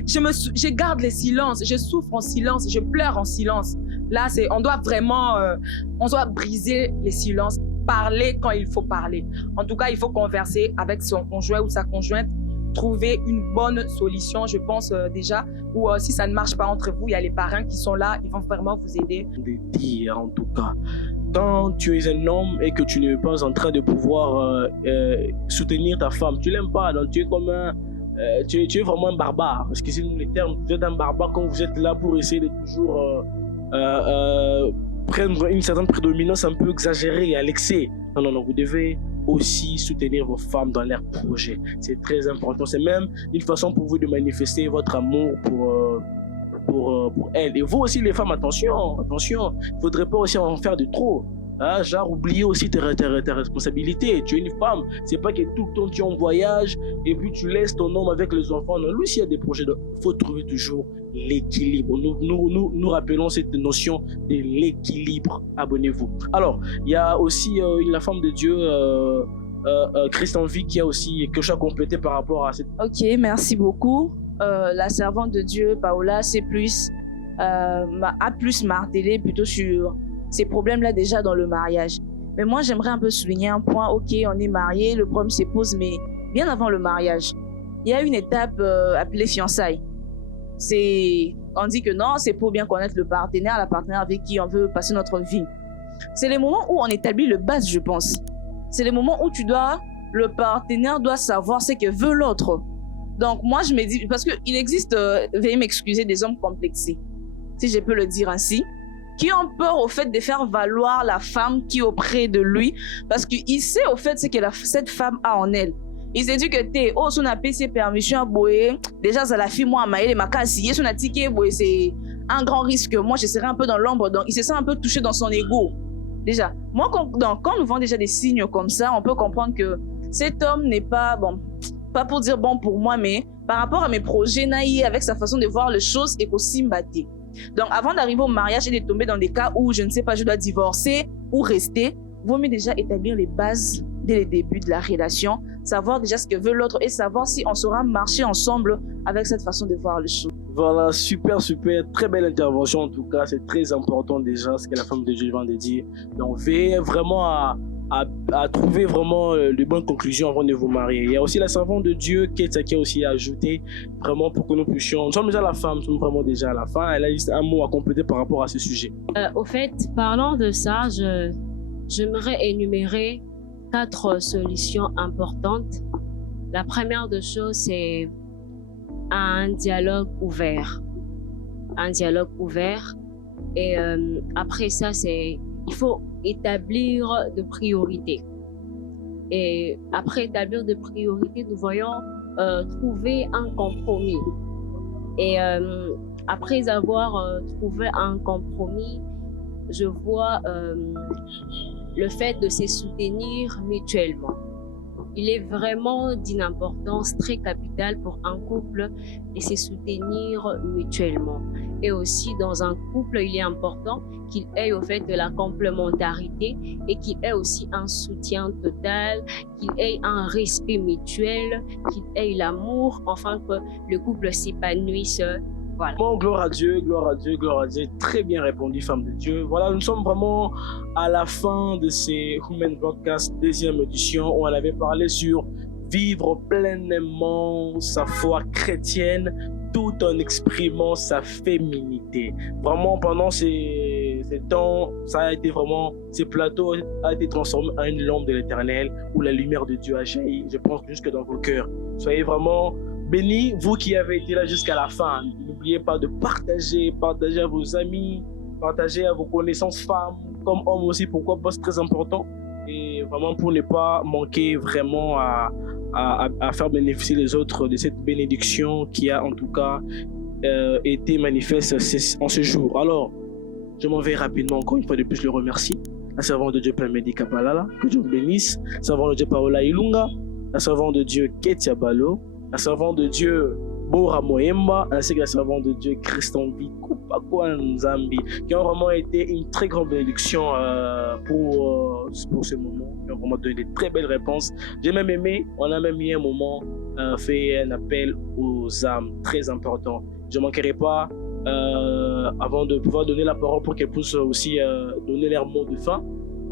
je garde le silence. Je souffre en silence, je pleure en silence. Là, on doit vraiment on doit briser les silences, parler quand il faut parler. En tout cas, il faut converser avec son conjoint ou sa conjointe, trouver une bonne solution, je pense déjà. Ou si ça ne marche pas entre vous, il y a les parents qui sont là, ils vont vraiment vous aider. De dire en tout cas, quand tu es un homme et que tu n'es pas en train de pouvoir soutenir ta femme, tu l'aimes pas, donc tu es comme tu es vraiment un barbare. Parce que c'est le terme, vous êtes un barbare quand vous êtes là pour essayer de toujours prendre une certaine prédominance un peu exagérée à l'excès. Non, vous devez aussi soutenir vos femmes dans leurs projets. C'est très important. C'est même une façon pour vous de manifester votre amour pour elles. Et vous aussi, les femmes, attention. Il ne faudrait pas aussi en faire de trop. Hein, genre, oublier aussi tes responsabilités. Tu es une femme. C'est pas que tout le temps tu es en voyage et puis tu laisses ton homme avec les enfants. Non, lui, s'il y a des projets, il faut trouver toujours l'équilibre. Nous rappelons cette notion de l'équilibre. Abonnez-vous. Alors, il y a aussi la femme de Dieu, Christian V qui a aussi quelque chose à compléter par rapport à cette... Ok, merci beaucoup. La servante de Dieu, Paola, a plus martelé plutôt sur ces problèmes-là déjà dans le mariage. Mais moi, j'aimerais un peu souligner un point. Ok, on est mariés, le problème se pose, mais bien avant le mariage, il y a une étape appelée fiançailles. On dit que non, c'est pour bien connaître la partenaire avec qui on veut passer notre vie. C'est les moments où on établit le base, je pense. C'est les moments où le partenaire doit savoir ce que veut l'autre. Donc moi, je me dis, parce qu'il existe, veuillez m'excuser, des hommes complexés, si je peux le dire ainsi, qui ont peur au fait de faire valoir la femme qui est auprès de lui, parce qu'il sait au fait ce que cette femme a en elle. Il s'est dit que son appel ses permissions à boyer, déjà ça la fille moi maïle ma casse, son ticket boyer c'est un grand risque. Moi je serais un peu dans l'ombre, donc il se sent un peu touché dans son ego. Déjà, moi quand nous voyons déjà des signes comme ça, on peut comprendre que cet homme n'est pas bon, pas pour dire bon pour moi, mais par rapport à mes projets naïfs, avec sa façon de voir les choses et aussi mbatté. Donc avant d'arriver au mariage et de tomber dans des cas où je ne sais pas, je dois divorcer ou rester, vaut mieux déjà établir les bases dès le début de la relation, savoir déjà ce que veut l'autre et savoir si on saura marcher ensemble avec cette façon de voir les choses. Voilà, super, très belle intervention en tout cas, c'est très important déjà ce que la femme de Dieu vient de dire. Donc veillez vraiment à trouver vraiment de bonnes conclusions avant de vous marier. Il y a aussi la servante de Dieu qui a aussi ajouté vraiment pour que nous puissions, nous sommes déjà à la fin, nous sommes vraiment déjà à la fin, elle a juste un mot à compléter par rapport à ce sujet. Au fait, parlant de ça, j'aimerais énumérer 4 solutions importantes. La première des choses, c'est un dialogue ouvert. Un dialogue ouvert. Et après ça, il faut établir de priorités. Et après établir de priorités, nous voyons trouver un compromis. Et après avoir trouvé un compromis, je vois le fait de se soutenir mutuellement. Il est vraiment d'une importance très capitale pour un couple de se soutenir mutuellement. Et aussi dans un couple, il est important qu'il ait au fait de la complémentarité et qu'il ait aussi un soutien total, qu'il ait un respect mutuel, qu'il ait l'amour, enfin que le couple s'épanouisse. Voilà. Bon, gloire à Dieu, gloire à Dieu, gloire à Dieu. Très bien répondu, femme de Dieu. Voilà, nous sommes vraiment à la fin de ces Women Podcast deuxième édition où on avait parlé sur vivre pleinement sa foi chrétienne tout en exprimant sa féminité. Vraiment, pendant ces temps, ça a été vraiment, ces plateaux a été transformé en une lampe de l'Éternel où la lumière de Dieu a jailli, je pense, jusque dans vos cœurs. Soyez vraiment bénis, vous qui avez été là jusqu'à la fin. N'oubliez pas de partager à vos amis, partager à vos connaissances femmes, comme hommes aussi, pourquoi pas, c'est très important. Et vraiment pour ne pas manquer vraiment à faire bénéficier les autres de cette bénédiction qui a en tout cas été manifeste en ce jour. Alors, je m'en vais rapidement encore une fois de plus le remercie. La servante de Dieu Plamedi Kapalala, que Dieu vous bénisse. La servante de Dieu Paola Ilunga, la servante de Dieu Ketia Balo, la servante de Dieu Bora Moemba, ainsi que la servante de Dieu Christian Kupakwa Nzambi, qui ont vraiment été une très grande bénédiction pour ce moment. Ils ont vraiment donné de très belles réponses. J'ai même aimé, on a même eu un moment fait un appel aux âmes très important. Je ne manquerai pas, avant de pouvoir donner la parole pour qu'elles puissent aussi donner leur mot de fin.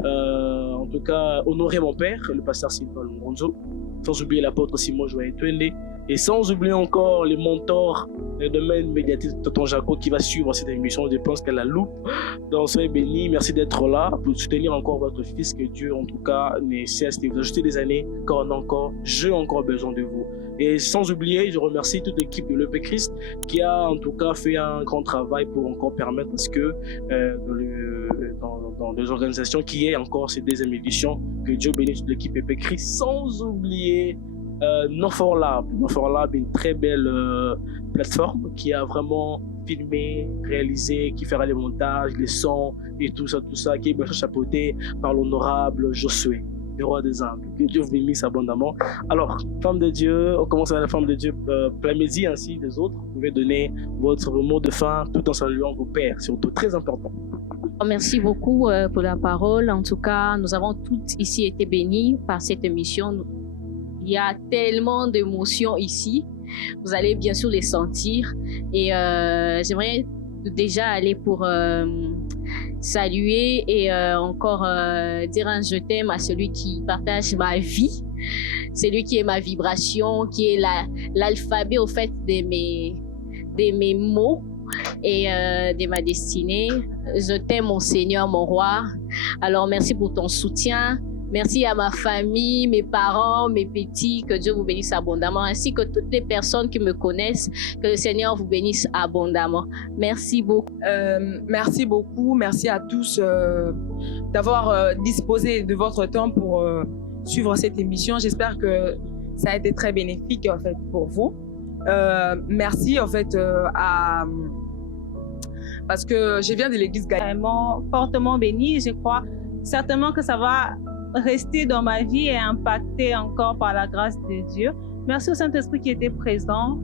En tout cas, honorer mon père, le pasteur Sylvain Longonzo, sans oublier l'apôtre Simon Joël Twende, et sans oublier encore les mentors le domaine médiatique de Tonton Jaco qui va suivre cette émission. Je pense qu'elle la loupe. Donc soyez bénis, merci d'être là pour soutenir encore votre fils, que Dieu en tout cas ne cesse de vous ajouter des années, car j'ai encore besoin de vous. Et sans oublier, je remercie toute l'équipe de l'EP Christ qui a en tout cas fait un grand travail pour encore permettre à ce que dans des organisations qui aient encore ces deuxième éditions, que Dieu bénisse toute l'équipe EP Christ, sans oublier No4Lab, une très belle plateforme qui a vraiment filmé, réalisé, qui fera les montages, les sons et tout ça, qui est bien chapeauté par l'honorable Josué, le roi des âmes. Que Dieu vous bénisse abondamment. Alors, femme de Dieu, on commence avec la femme de Dieu Plamedi ainsi des autres. Vous pouvez donner votre mot de fin tout en saluant vos pères, surtout très important. Merci beaucoup pour la parole. En tout cas, nous avons toutes ici été bénies par cette émission. Il y a tellement d'émotions ici. Vous allez bien sûr les sentir. Et j'aimerais déjà aller pour saluer et encore dire un je t'aime à celui qui partage ma vie. Celui qui est ma vibration, qui est l'alphabet au fait de mes mots et de ma destinée. Je t'aime, mon Seigneur, mon roi. Alors, merci pour ton soutien. Merci à ma famille, mes parents, mes petits. Que Dieu vous bénisse abondamment, ainsi que toutes les personnes qui me connaissent. Que le Seigneur vous bénisse abondamment. Merci beaucoup. Merci beaucoup. Merci à tous d'avoir disposé de votre temps pour suivre cette émission. J'espère que ça a été très bénéfique en fait pour vous. Merci en fait parce que je viens de l'église Gaïa. Vraiment fortement béni. Je crois certainement que ça va rester dans ma vie et impacter encore par la grâce de Dieu. Merci au Saint-Esprit qui était présent,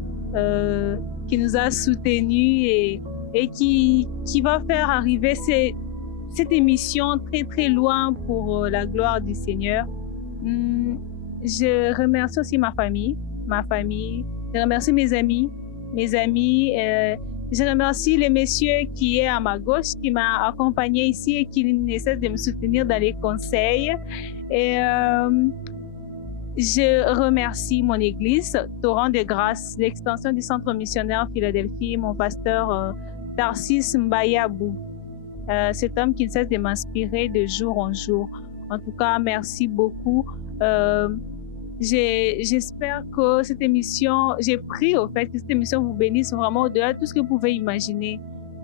qui nous a soutenus et qui va faire arriver cette émission très très loin pour la gloire du Seigneur. Je remercie aussi ma famille. Je remercie mes amis. Je remercie les messieurs qui est à ma gauche, qui m'a accompagné ici et qui ne cesse de me soutenir dans les conseils. Et je remercie mon église, Torrent de Grâce, l'extension du Centre missionnaire Philadelphie, mon pasteur Tarsis Mbayabou. Cet homme qui ne cesse de m'inspirer de jour en jour. En tout cas, merci beaucoup. J'espère que cette émission, j'ai pris au fait que cette émission vous bénisse vraiment au-delà de tout ce que vous pouvez imaginer.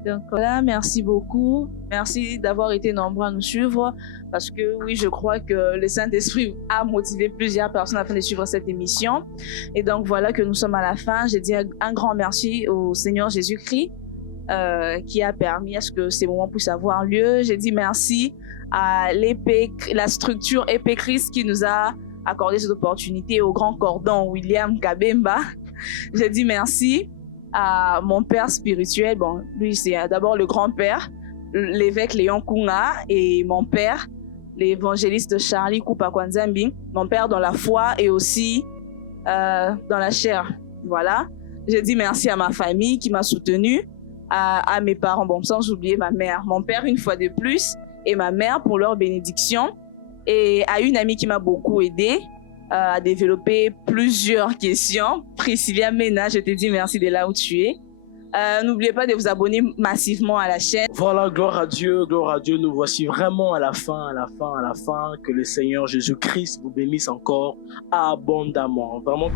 Donc voilà, merci beaucoup. Merci d'avoir été nombreux à nous suivre parce que oui, je crois que le Saint-Esprit a motivé plusieurs personnes afin de suivre cette émission. Et donc voilà que nous sommes à la fin. Je dis un grand merci au Seigneur Jésus-Christ qui a permis à ce que ces moments puissent avoir lieu. Je dis merci à la structure Épée Christ qui nous a accordé cette opportunité, au grand cordon William Kabemba. Je dis merci à mon père spirituel. Bon, lui, c'est d'abord le grand-père, l'évêque Léon Kunga, et mon père, l'évangéliste Charlie Kupa Kwanzambi, mon père dans la foi et aussi dans la chair. Voilà. Je dis merci à ma famille qui m'a soutenu, à mes parents, bon, sans oublier ma mère, mon père une fois de plus, et ma mère pour leur bénédiction, et à une amie qui m'a beaucoup aidé à développer plusieurs questions. Priscilla Mena, je te dis merci de là où tu es. N'oubliez pas de vous abonner massivement à la chaîne. Voilà, gloire à Dieu, nous voici vraiment à la fin. Que le Seigneur Jésus-Christ vous bénisse encore abondamment. Vraiment.